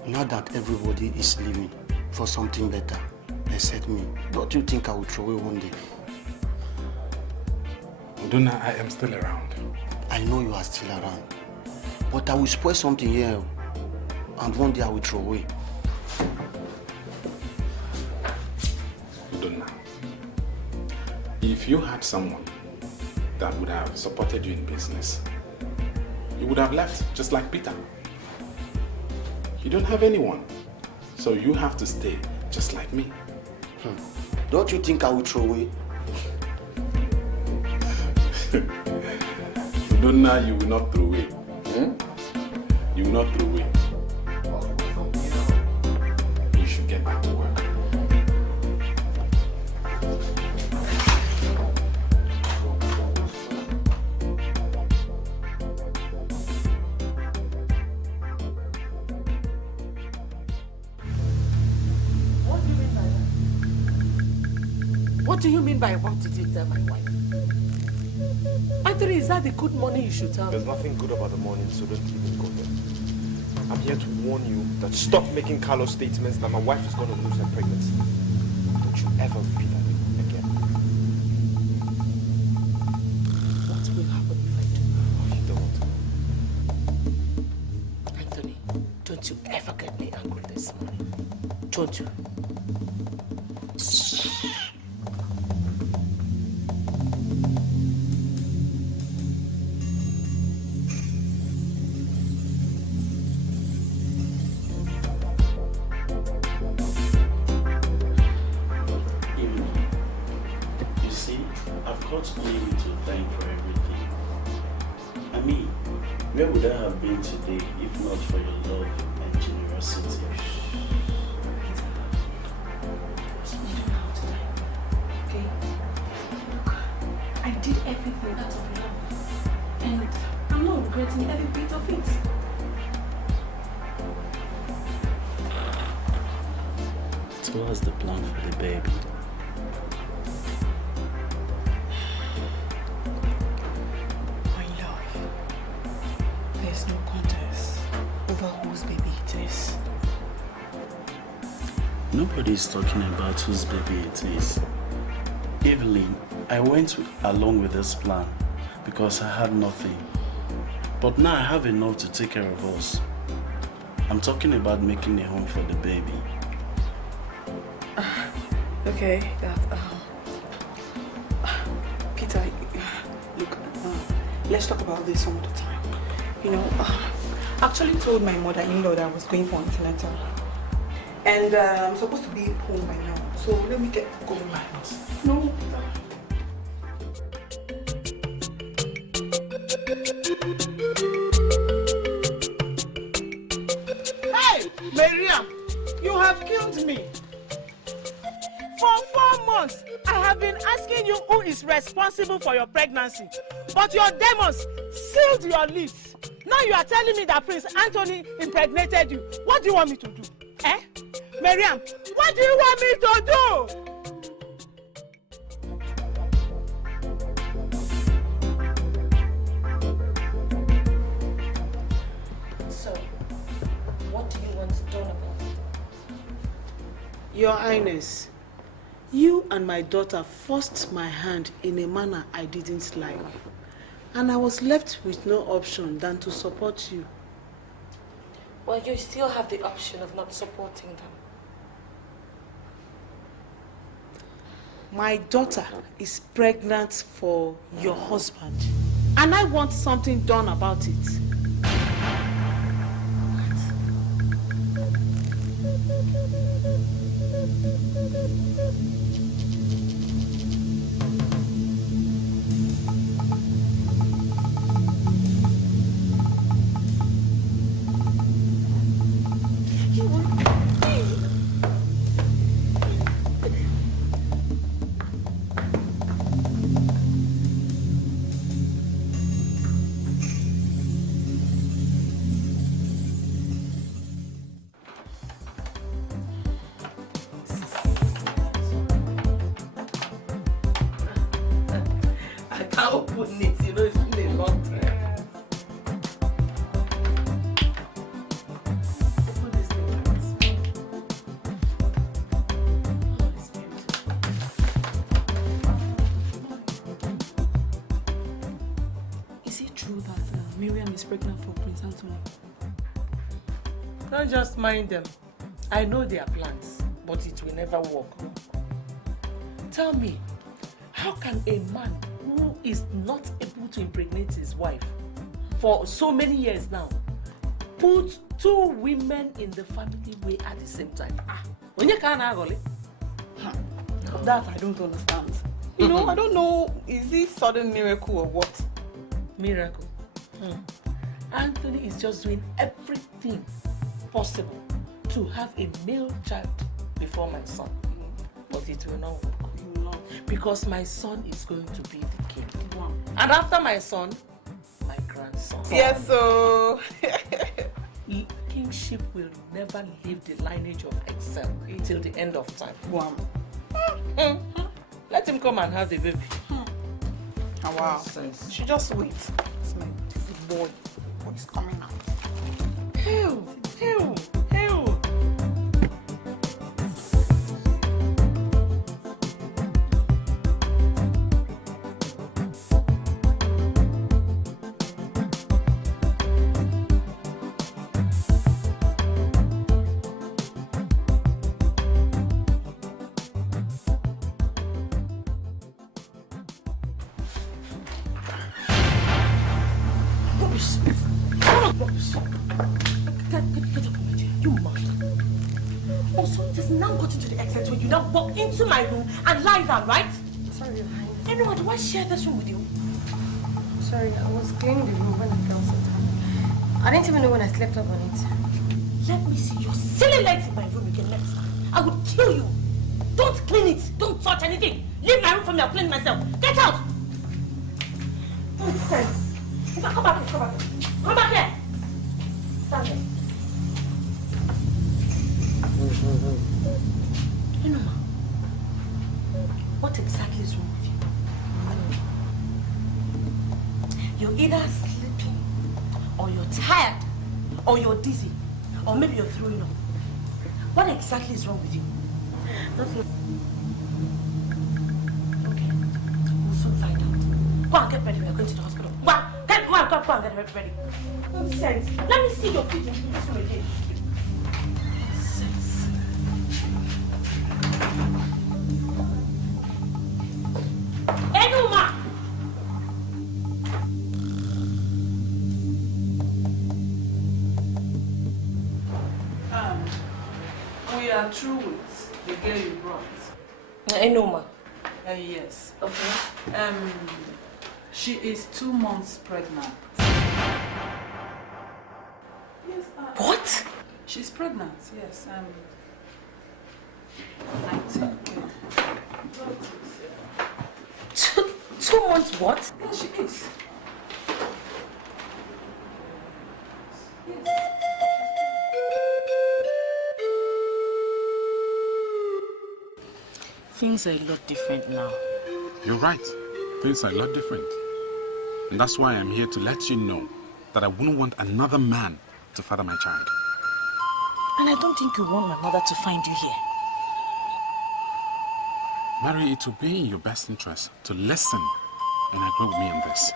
now that everybody is leaving for something better, except me, don't you think I will throw away one day? Donna, I am still around. I know you are still around, but I will spoil something here, and one day I will throw away. Donna, if you had someone that would have supported you in business, you would have left, just like Peter. You don't have anyone, so you have to stay, just like me. Don't you think I will throw away? Donna, you will not throw away. You will not throw away. You should get back to work. What do you mean by what did you tell my wife? Anthony, is that the good morning you should tell me? There's nothing good about the morning, so don't even go there. I'm here to warn you that stop making Carlos statements that my wife is going to lose her pregnancy. Don't you ever repeat that again. What will happen if I do? You don't. Anthony, don't you ever get me angry this morning. Don't you? Where would I have been today if not for your love and generosity? Okay? I did everything out of love. And I'm not regretting every bit of it. So what's the plan for the baby? There's no contest over whose baby it is. Nobody's talking about whose baby it is. Evelyn, I went along with this plan because I had nothing. But now I have enough to take care of us. I'm talking about making a home for the baby. Okay, Peter, look, let's talk about this some other time. You know, I actually told my mother-in-law that I was going for antenatal. And I'm supposed to be home by now. So let me get going. No, Hey, Miriam, you have killed me. For 4 months, I have been asking you who is responsible for your pregnancy. But your demons sealed your lips. Now you are telling me that Prince Anthony impregnated you. What do you want me to do? Eh? Miriam, what do you want me to do? So, what do you want done about it? Your Highness, you and my daughter forced my hand in a manner I didn't like. And I was left with no option than to support you. Well, you still have the option of not supporting them. My daughter is pregnant for your husband. And I want something done about it. Don't just mind them. I know their plans, but it will never work. Tell me, how can a man who is not able to impregnate his wife for so many years now put 2 women in the family way at the same time? That I don't understand. You know, I don't know, is this sudden miracle or what? Miracle? Anthony is just doing everything possible to have a male child before my son. But it will not work. Because my son is going to be the king. Wow. And after my son, my grandson. Yes, so kingship will never leave the lineage of Excel till the end of time. Wow. Let him come and have the baby. Oh, wow. She just wait. It's my boy. What's coming out? Ew, ew, ew. Now walk into my room and lie down, right? Sorry, Your Highness. Anyone, do I share this room with you? Sorry, I was cleaning the room when I felt so tired. I didn't even know when I slept up on it. Let me see your silly legs in my room again next time. I would kill you. Don't clean it. Don't touch anything. Leave my room for me. I'll clean it myself. Get out. Nonsense. If I come back here, come back here. Come back here. Stand there. Enoma, what exactly is wrong with you? You're either sleeping, or you're tired, or you're dizzy, or maybe you're throwing up. What exactly is wrong with you? Nothing. Okay, we'll soon find out. Go and get ready, we're going to the hospital. Go and get ready. Nonsense. Let me see your feet in this room again. Enoma! We are through with the girl you brought. Enoma. Yes. Okay. She is 2 months pregnant. Yes. What? She's pregnant. Yes. I think. 2 months what? Yes, she is. Things are a lot different now. You're right. Things are a lot different. And that's why I'm here to let you know that I wouldn't want another man to father my child. And I don't think you want my mother to find you here. Mary, it will be in your best interest to listen and agree with me on this.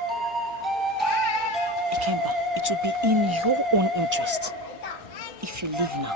Ikemba, it will be in your own interest if you leave now.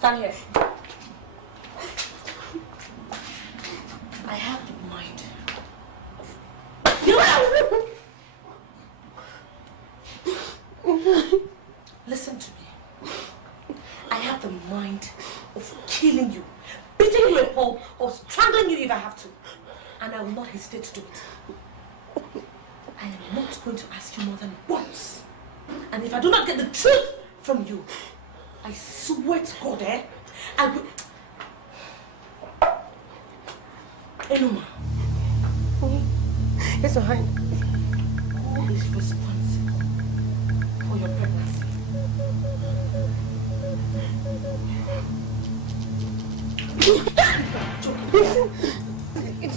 Stand here. I have the mind of... Listen to me. I have the mind of killing you, beating you a pulp, or strangling you if I have to. And I will not hesitate to do it. I am not going to ask you more than once. And if I do not get the truth from you, I swear to God, I will... Enoma. Yes, Your Highness. Who is responsible for your pregnancy? It's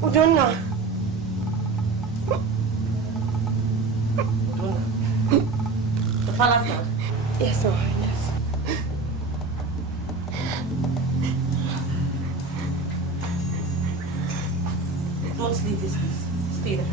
Udonna. The palace guard? Yes, Your Highness. Don't leave this place. Stay there.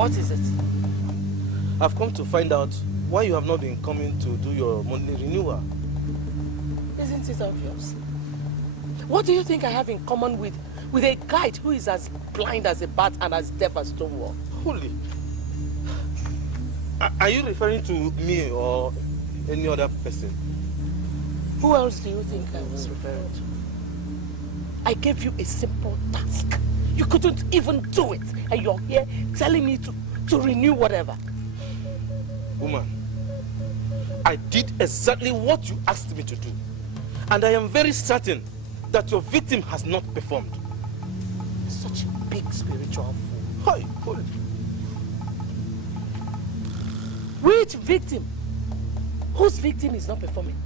What is it? I've come to find out why you have not been coming to do your monthly renewal. Isn't it obvious? What do you think I have in common with a guide who is as blind as a bat and as deaf as stone wall? Holy. Are you referring to me or any other person? Who else do you think I was referring to? I gave you a simple task. You couldn't even do it. And you're here telling me to renew whatever. Woman, I did exactly what you asked me to do. And I am very certain that your victim has not performed. Such a big spiritual fool. Hi, holy. Which victim? Whose victim is not performing?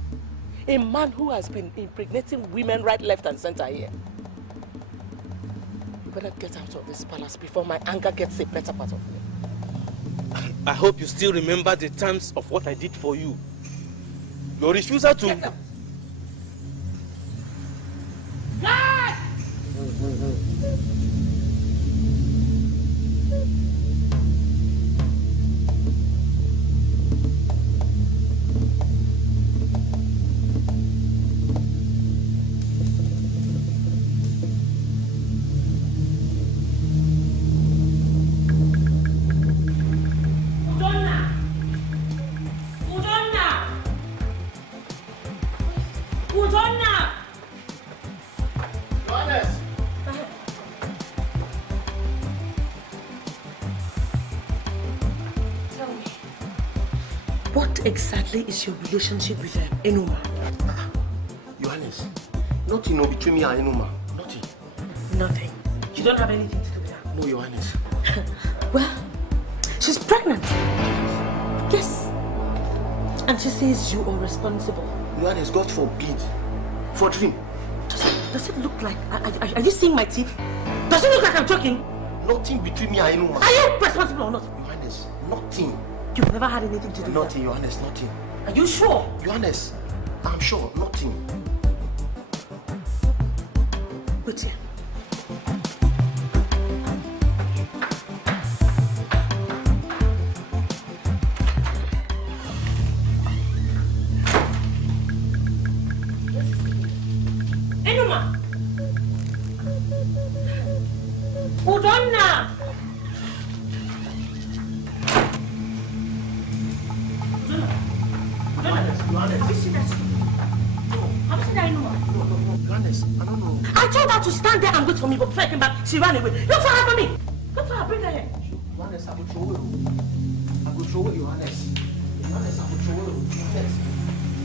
A man who has been impregnating women right, left, and center here. You better get out of this palace before my anger gets a better part of me. I hope you still remember the terms of what I did for you. Your refusal to... God! Exactly is your relationship with Enuma? Johannes, nothing no between me and Enuma. Nothing. Nothing. You don't have anything to do with that? No, Johannes. Well, she's pregnant. Yes. And she says you are responsible. Johannes, God forbid. For dream. Does it look like... Are you seeing my teeth? Does it look like I'm joking? Nothing between me and Enuma. Are you responsible or not? Johannes, nothing. You've never had anything to do with that? Nothing, Johannes, nothing. Are you sure? Johannes, I'm sure, nothing. Wait here. Enuma! Udonna! Have you seen that? Have you seen that anymore? No, Johannes, I don't know. I told her to stand there and wait for me, but before I came back, she ran away. Look for her for me! Look for her, bring her here. Johannes, I will throw it. I will throw it, Johannes. Johannes, I will throw it.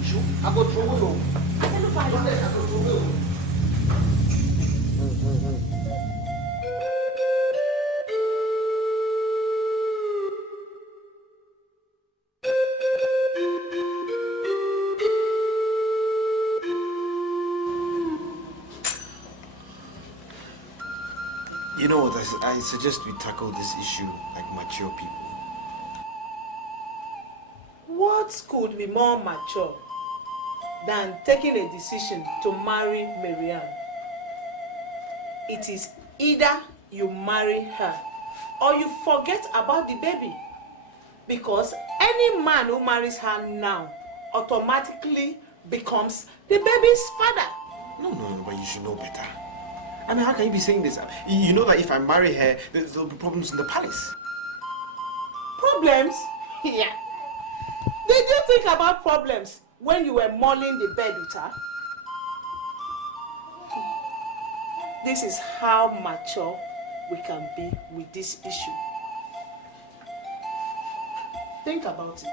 Johannes. I will throw it. I said look for her. Johannes, I will throw it. You know what, I suggest we tackle this issue like mature people. What could be more mature than taking a decision to marry Marianne? It is either you marry her or you forget about the baby. Because any man who marries her now automatically becomes the baby's father. No, but you should know better. I mean, how can you be saying this? You know that if I marry her, there'll be problems in the palace. Problems? Yeah. Did you think about problems when you were mulling the bed with her? This is how mature we can be with this issue. Think about it.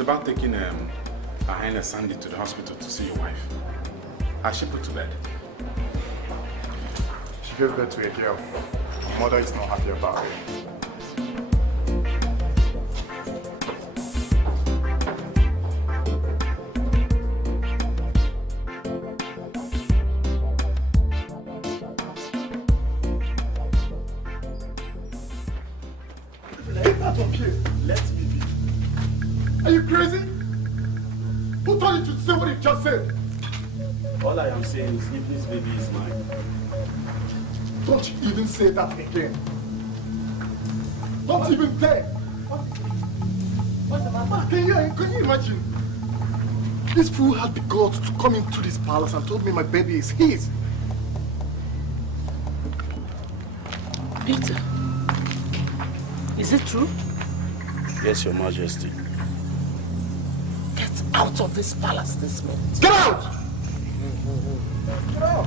was about taking Her Highness Sandy to the hospital to see your wife. Has she put to bed? She gave birth to a girl. Her mother is not happy about it. Let me be. Are you crazy? Who told you to say what you just said? All I am saying is Evelyn's baby is mine. Don't you even say that again. Don't even dare. What's the matter? Can you imagine? This fool had the guts to come into this palace and told me my baby is his. Peter, is it true? Yes, Your Majesty. Get out of this palace this minute. Get out! Get out!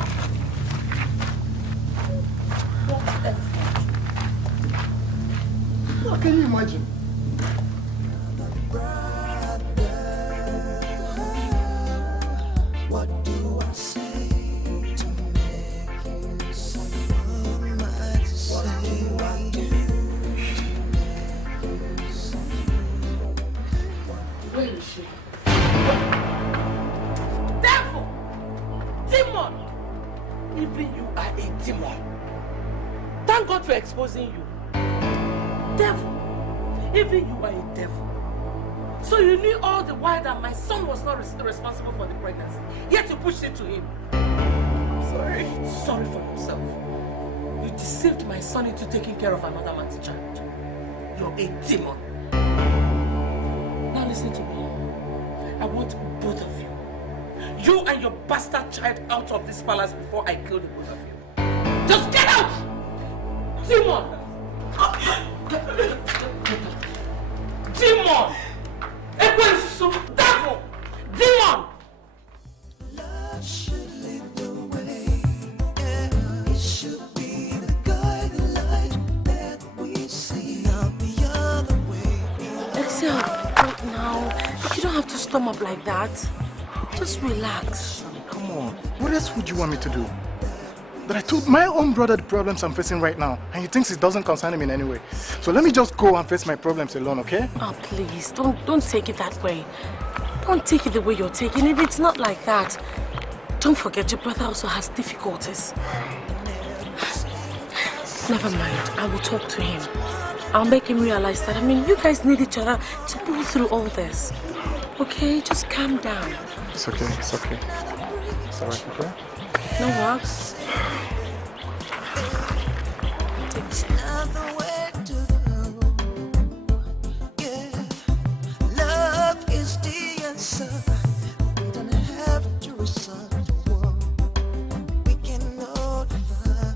How can you imagine? What do I say to make you someone might say? What do I do to make you someone? Where is she? Devil! Demon! Even you are a demon. Thank God for exposing you. Devil! Even you are a devil. So you knew all the while that my son was not responsible for the pregnancy, yet you pushed it to him. Sorry. Sorry for yourself. You deceived my son into taking care of another man's child. You're a demon. Now listen to me. I want both of you. You and your bastard child out of this palace before I kill the both of you. Just get out! Demon! Demon! Ekwensu! Devil! Demon! Love should lead the way, and it should be the guideline that we see, not the other way. Excel, right now, you don't have to storm up like that. Just relax. Come on. What else would you want me to do? But I told my own brother the problems I'm facing right now, and he thinks it doesn't concern him in any way. So let me just go and face my problems alone, okay? Oh, please, don't take it that way. Don't take it the way you're taking it. It's not like that. Don't forget, your brother also has difficulties. Never mind, I will talk to him. I'll make him realize that, you guys need each other to pull through all this. Okay, just calm down. It's okay, it's okay. It's alright, okay? No worries. It's not the way to go. Yeah, love is the answer. We don't have to resort to war. We can notify.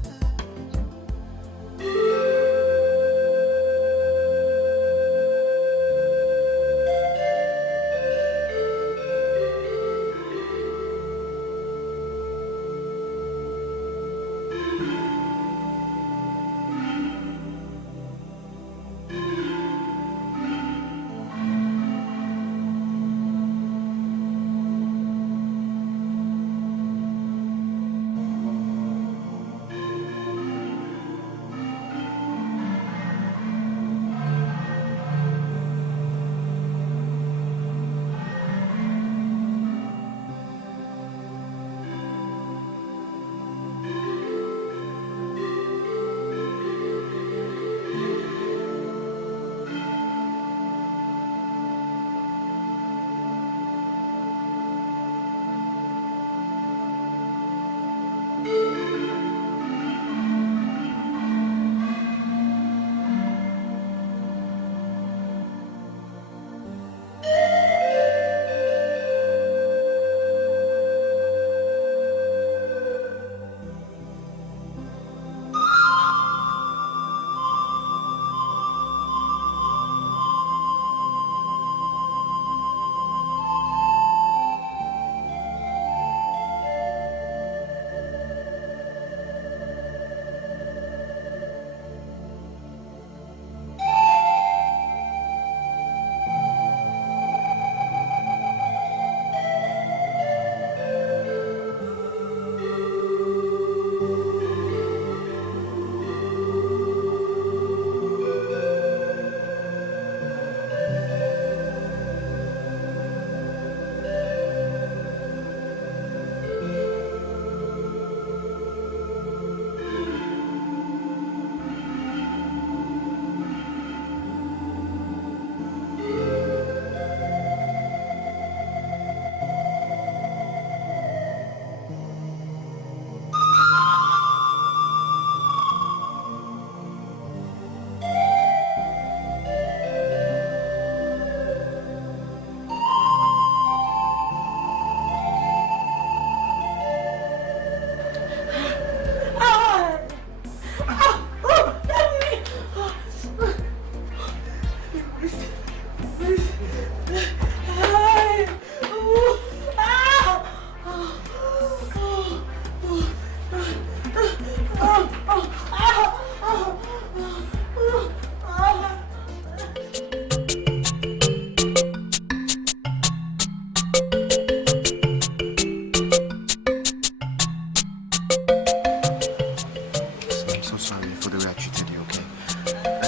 for the way I treated you, okay?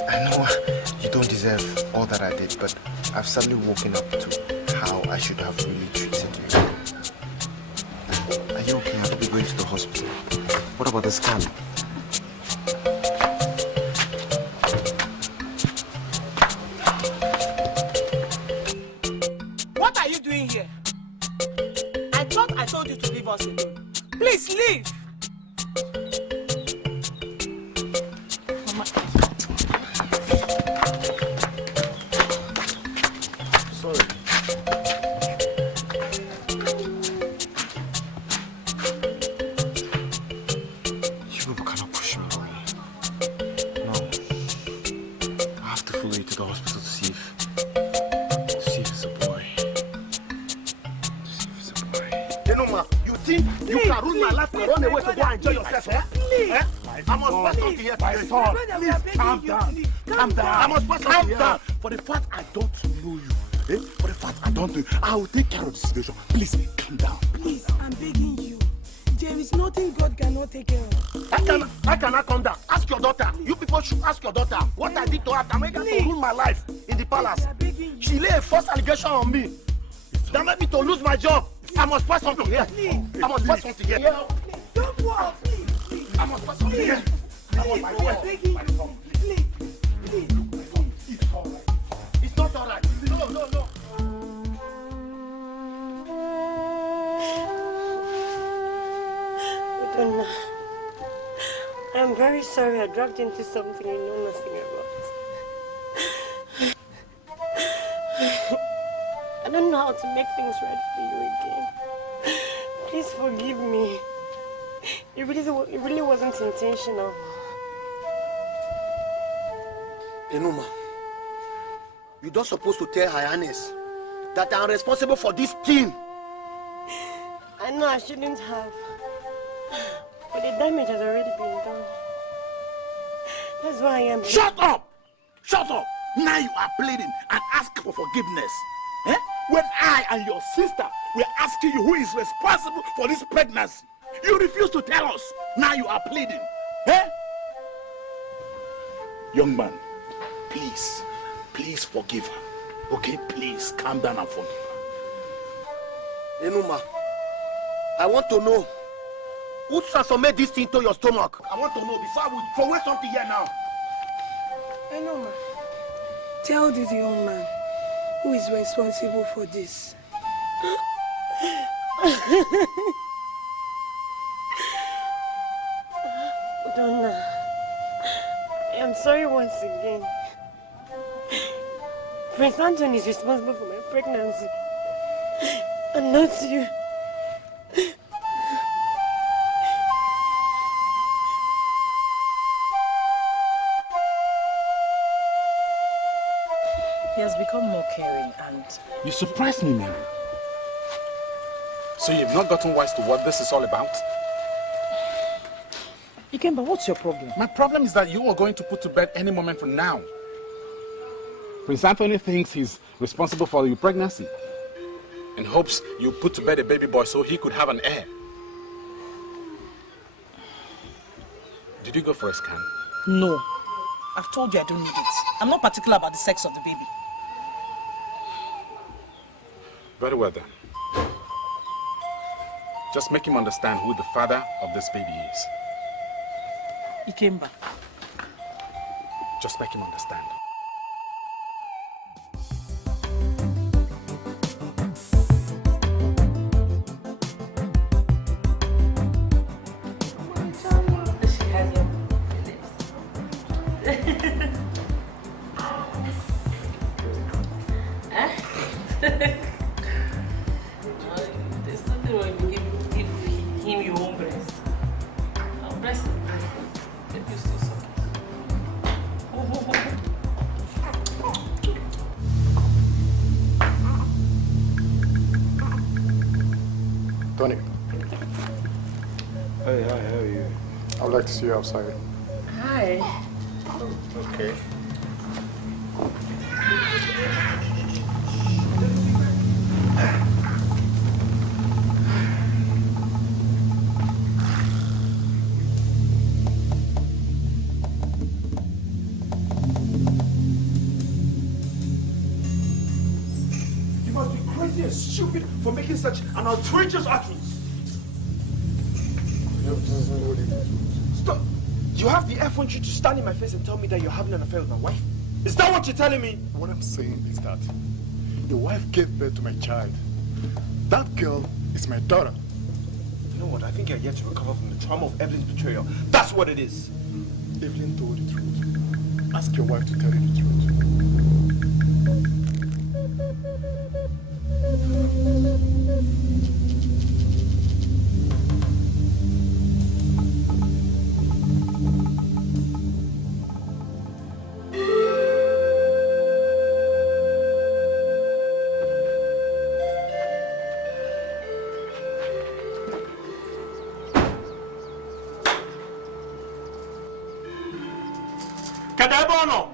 I know you don't deserve all that I did, but I've suddenly woken up to how I should have really treated you. Are you okay? I will be going to the hospital. What about the scan? What are you doing here? I thought I told you to leave us alone. Please leave. Sorry. You cannot push me away. No. I have to follow you to the hospital to see if it's a boy. Enuma, you think you can ruin my life and run away to go and enjoy yourself, eh? Eh? I must pass something here today. Please, calm down. Calm down. I must pass something here. For the fact I don't know you, eh? For the fact I don't know you, I will take care of the situation. Please, calm down. Please, I'm begging you. There is nothing God cannot take care of. I cannot come down. Ask your daughter. You people should ask your daughter what I did to her to make her to ruin my life in the palace. She laid a false allegation on me. That made me to lose my job. I must pass something here. I must pass something here. Don't walk, please. I must pass something here. I want my wife. Please. It's all right. It's not all right. No. Udonna, I'm very sorry I dragged into something I know nothing about. I don't know how to make things right for you again. Please forgive me. It really wasn't intentional. Enuma, you're not supposed to tell Her Highness that I'm responsible for this thing. I know I shouldn't have. But the damage has already been done. That's why I am... Shut up! Shut up! Now you are pleading and asking for forgiveness. Eh? When I and your sister were asking you who is responsible for this pregnancy, you refused to tell us. Now you are pleading. Eh? Young man, please forgive her. Okay, please calm down and forgive her. Enuma, I want to know who transformed this thing to your stomach. I want to know before we throw away something here now. Enuma, tell this young man who is responsible for this. Donna, I'm sorry once again. Prince Anthony is responsible for my pregnancy, and not you. He has become more caring and... You surprised me, man. So you've not gotten wise to what this is all about? Ikemba, what's your problem? My problem is that you are going to put to bed any moment from now. Prince Anthony thinks he's responsible for your pregnancy and hopes you put to bed a baby boy so he could have an heir. Did you go for a scan? No. I've told you I don't need it. I'm not particular about the sex of the baby. Very well then. Just make him understand who the father of this baby is. Ikemba. Just make him understand. There's nothing wrong if you give him your own breast. Our breast is breast. Let you still suck it. Tony. Hey, hi, how are you? I'd like to see you outside. Hi. Okay. taking such an outrageous utterance? Stop! You have the effrontery to stand in my face and tell me that you're having an affair with my wife? Is that what you're telling me? What I'm saying is that your wife gave birth to my child. That girl is my daughter. You know what? I think you're yet to recover from the trauma of Evelyn's betrayal. That's what it is. Evelyn told the truth. Ask your wife to tell you the truth. Kadebono!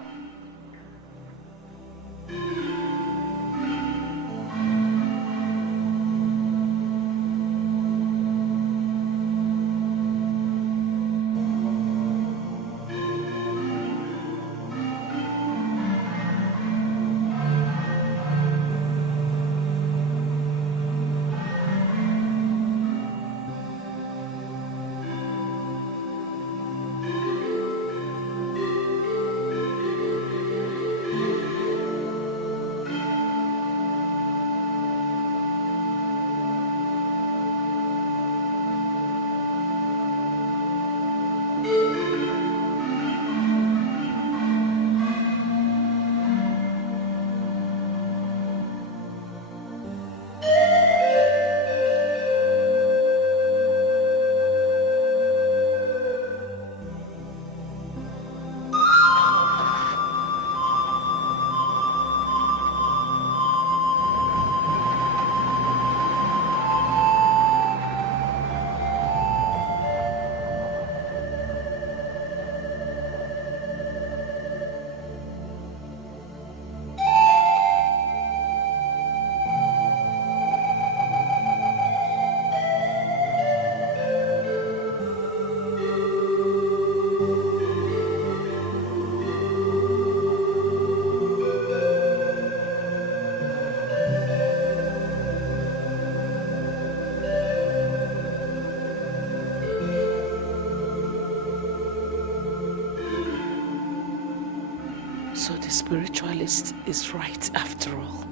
So the spiritualist is right after all.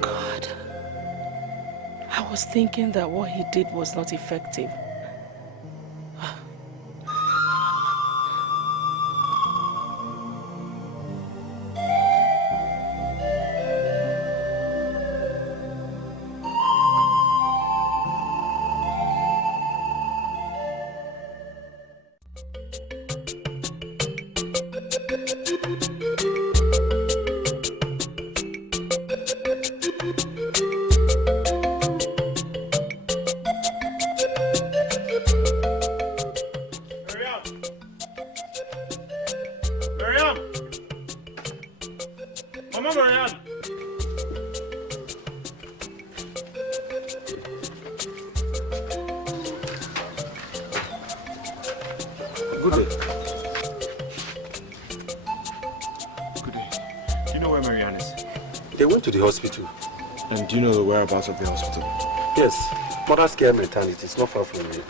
God, I was thinking that what he did was not effective. Good day. Good day. Do you know where Marianne is? They went to the hospital. And do you know the whereabouts of the hospital? Yes. Mother's Care Maternity. It's not far from here.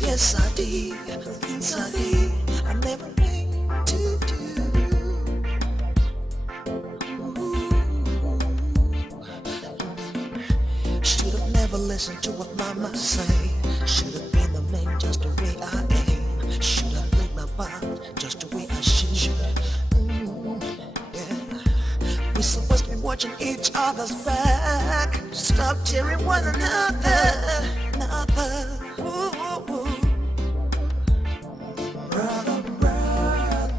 yes I did, things I did, I never meant to do. Should have never listened to what mama say. Should have been a man just the way I am. Should have played my part just the way I should. Yeah. We're supposed to be watching each other's back. Stop cheering one another. Ooh, ooh, ooh. Brother, brother,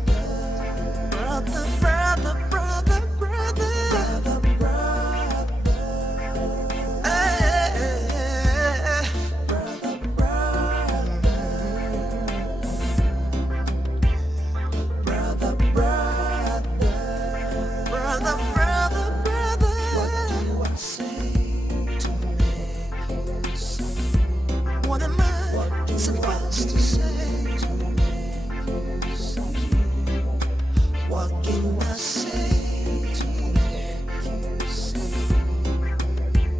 brother, brother, brother, brother, brother, brother. Hey, brother, brother, brother, brother, brother, brother. What do I say to make you see? What am I supposed to say to make you see? What can I say to make you see?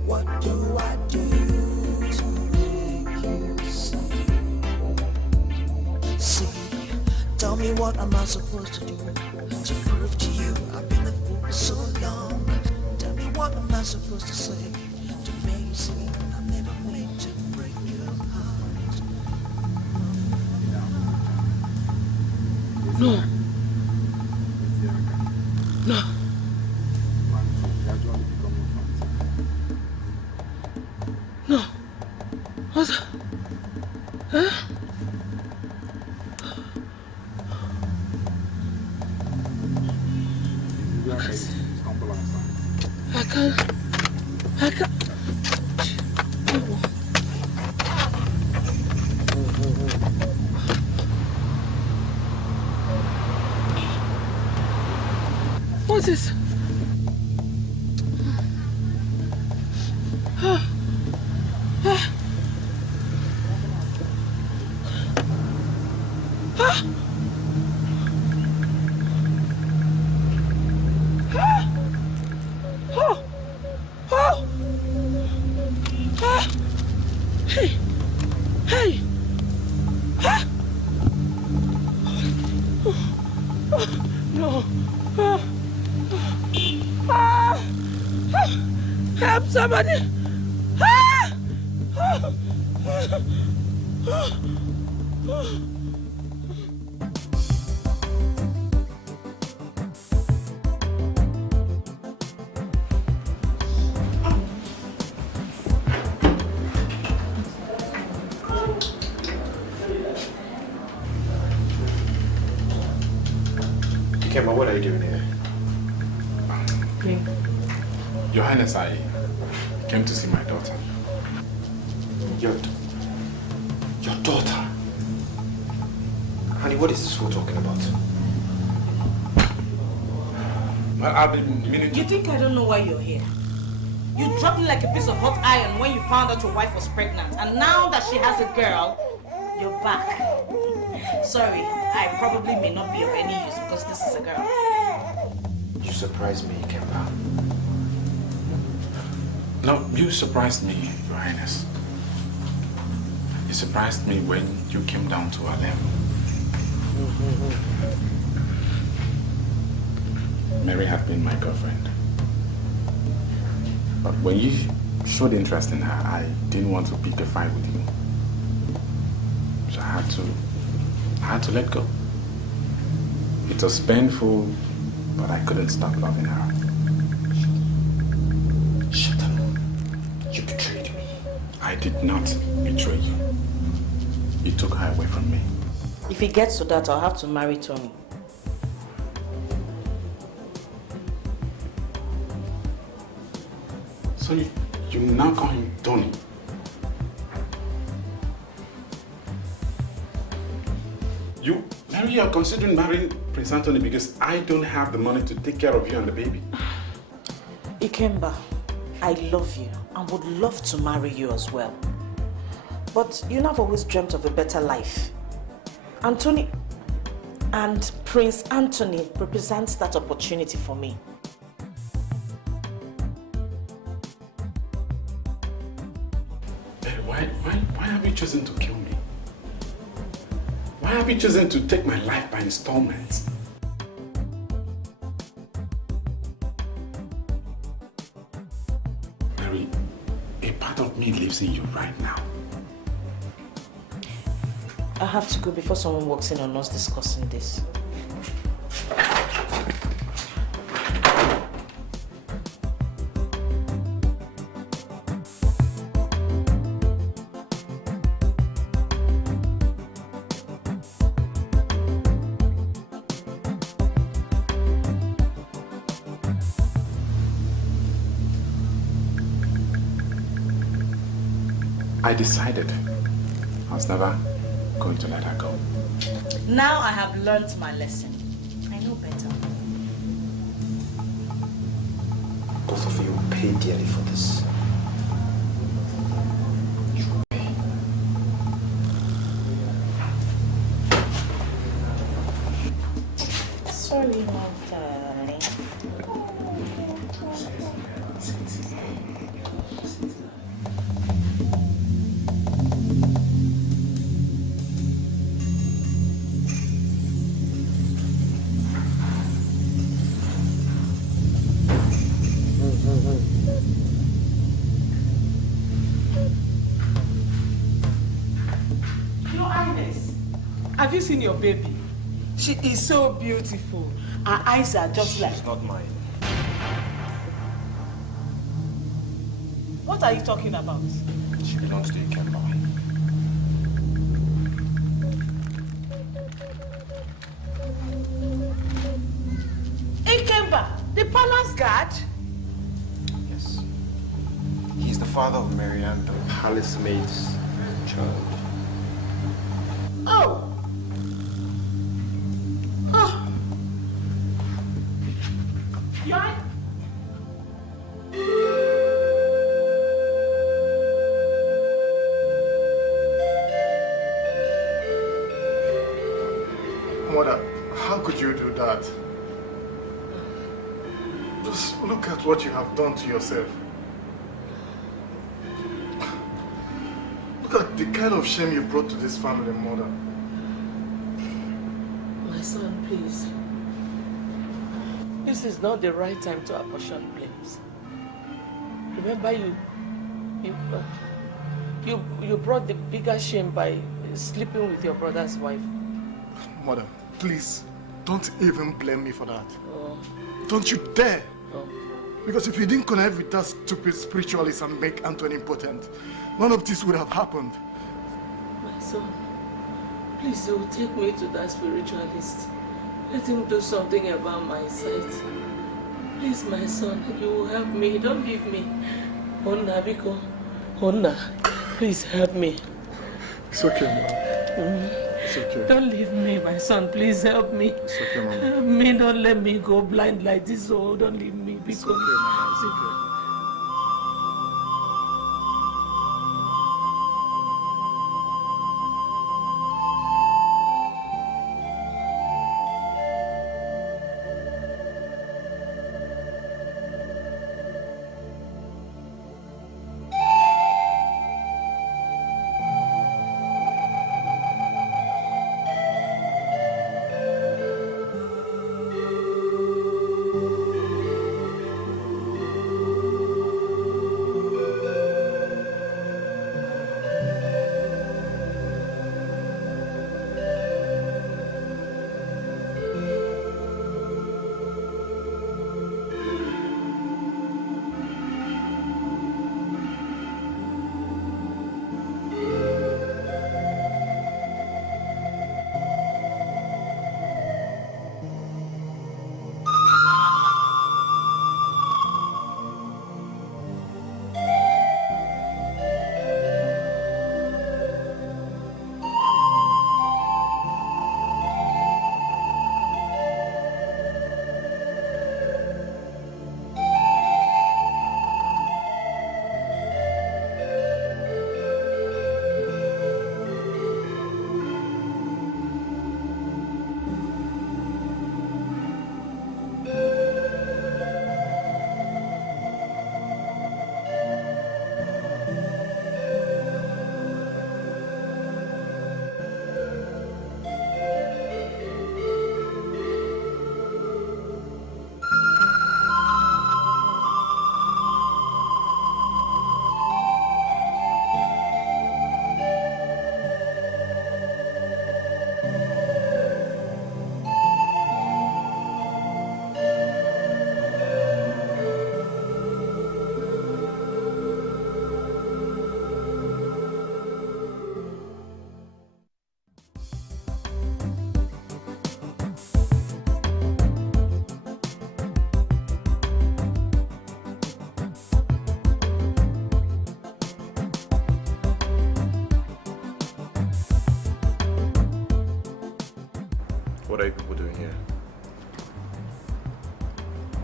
What do I do to make you see? See, tell me what am I supposed to do to prove to you I've been a fool for so long? Tell me what am I supposed to say to make you see I never meant to break your heart. No. No. No. What? Huh? I can't. What's this? Help somebody! Chioma, what are you doing here? Your Highness, I came to see my daughter. Your daughter? Honey, what is this fool talking about? Well, I've been meaning to... You think I don't know why you're here? You dropped me like a piece of hot iron when you found out your wife was pregnant. And now that she has a girl, you're back. Sorry, I probably may not be of any use because this is a girl. You surprised me, Chioma. No, you surprised me, Your Highness. You surprised me when you came down to our level. Mary had been my girlfriend. But when you showed interest in her, I didn't want to pick a fight with you. So I had to let go. It was painful, but I couldn't stop loving her. Shut up. You betrayed me. I did not betray you. You took her away from me. If it gets to that, I'll have to marry Tony. So you now call him Tony? Mary, you are considering marrying Prince Anthony because I don't have the money to take care of you and the baby. Ikemba, I love you and would love to marry you as well. But you know, I've always dreamt of a better life. Anthony and Prince Anthony represents that opportunity for me. Why have you chosen to kill me? Why have you chosen to take my life by installments? Mary, a part of me lives in you right now. I have to go before someone walks in on us discussing this. I decided I was never going to let her go. Now I have learned my lesson. I know better. Both of you pay dearly for this. Sorry, my darling. Your Highness, have you seen your baby? She is so beautiful. Her eyes are just like... She's not mine. What are you talking about? She belongs to Ikemba. Ikemba, the palace guard? Yes. He's the father of Marianne, the palace maid's child. Oh! Oh! You're... Mother, how could you do that? Just look at what you have done to yourself. Look at the kind of shame you brought to this family, Mother. My son, please. This is not the right time to apportion blames. Remember, you brought the bigger shame by sleeping with your brother's wife. Mother, please, don't even blame me for that. Oh. Don't you dare! Oh. Because if you didn't connect with that stupid spiritualist and make Anthony impotent, none of this would have happened. My son, please don't take me to that spiritualist. Let him do something about my sight. Please, my son, you will help me. Don't leave me. Honna, Biko. Honna, please help me. It's okay, Mom. It's okay. Don't leave me, my son. Please help me. It's okay, Mama. Help me. Don't let me go blind like this. Oh, don't leave me. It's okay, Mama. It's okay.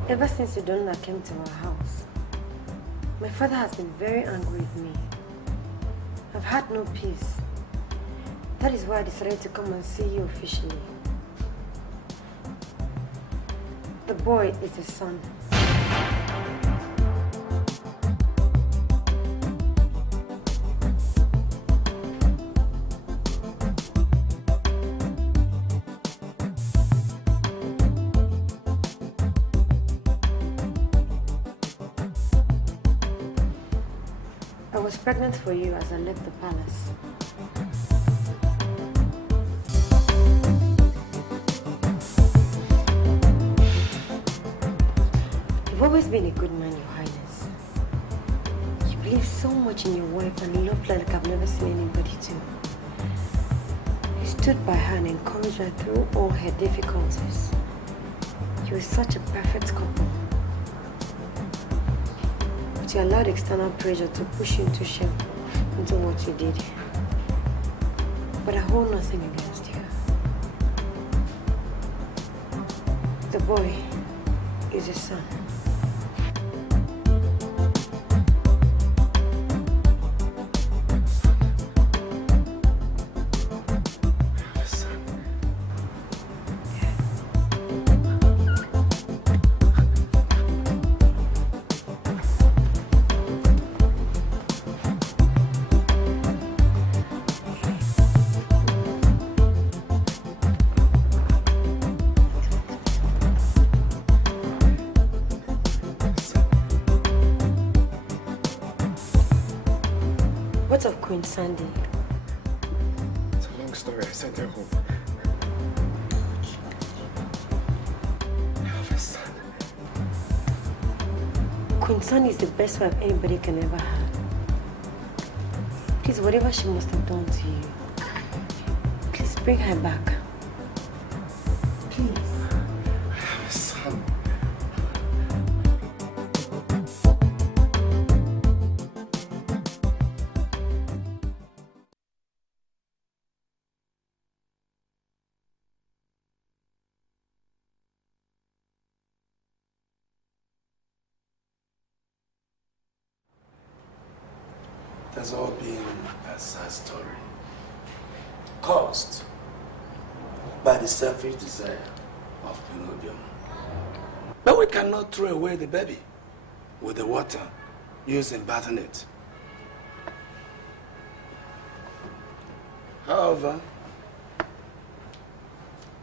Ever since Udonna came to our house, my father has been very angry with me. I've had no peace. That is why I decided to come and see you officially. The boy is his son. I was pregnant for you as I left the palace. You've always been a good man, Your Highness. You believe so much in your wife and love like I've never seen anybody do. You stood by her and encouraged her through all her difficulties. You were such a perfect couple. But you allowed external pressure to push you into shell, into what you did. But I hold nothing against you. The boy is your son. What of Queen Sandy? It's a long story. I sent her home. I have a son. Queen Sandy is the best wife anybody can ever have. Please, whatever she must have done to you, please bring her back. Please. I have a son. It has all been a sad story, caused by the selfish desire of Dumelo. But we cannot throw away the baby with the water used in bathing it. However,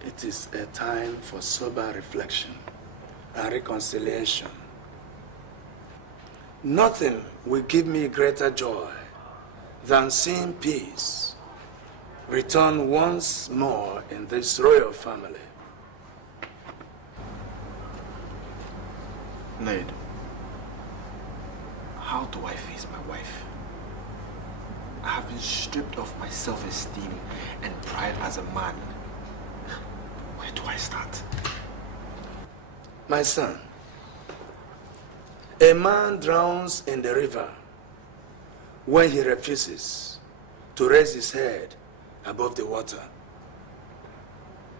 it is a time for sober reflection and reconciliation. Nothing will give me greater joy than seeing peace return once more in this royal family. Maid, how do I face my wife? I have been stripped of my self-esteem and pride as a man. Where do I start? My son, a man drowns in the river when he refuses to raise his head above the water.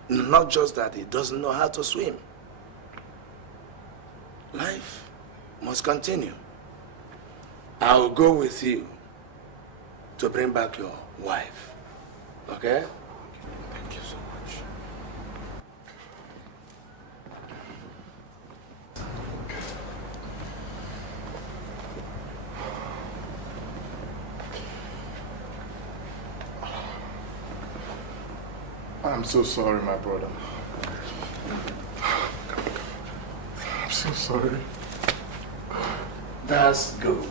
Not just that he doesn't know how to swim. Life must continue. I will go with you to bring back your wife. Okay? Thank you so much. I'm so sorry, my brother. I'm so sorry. That's good.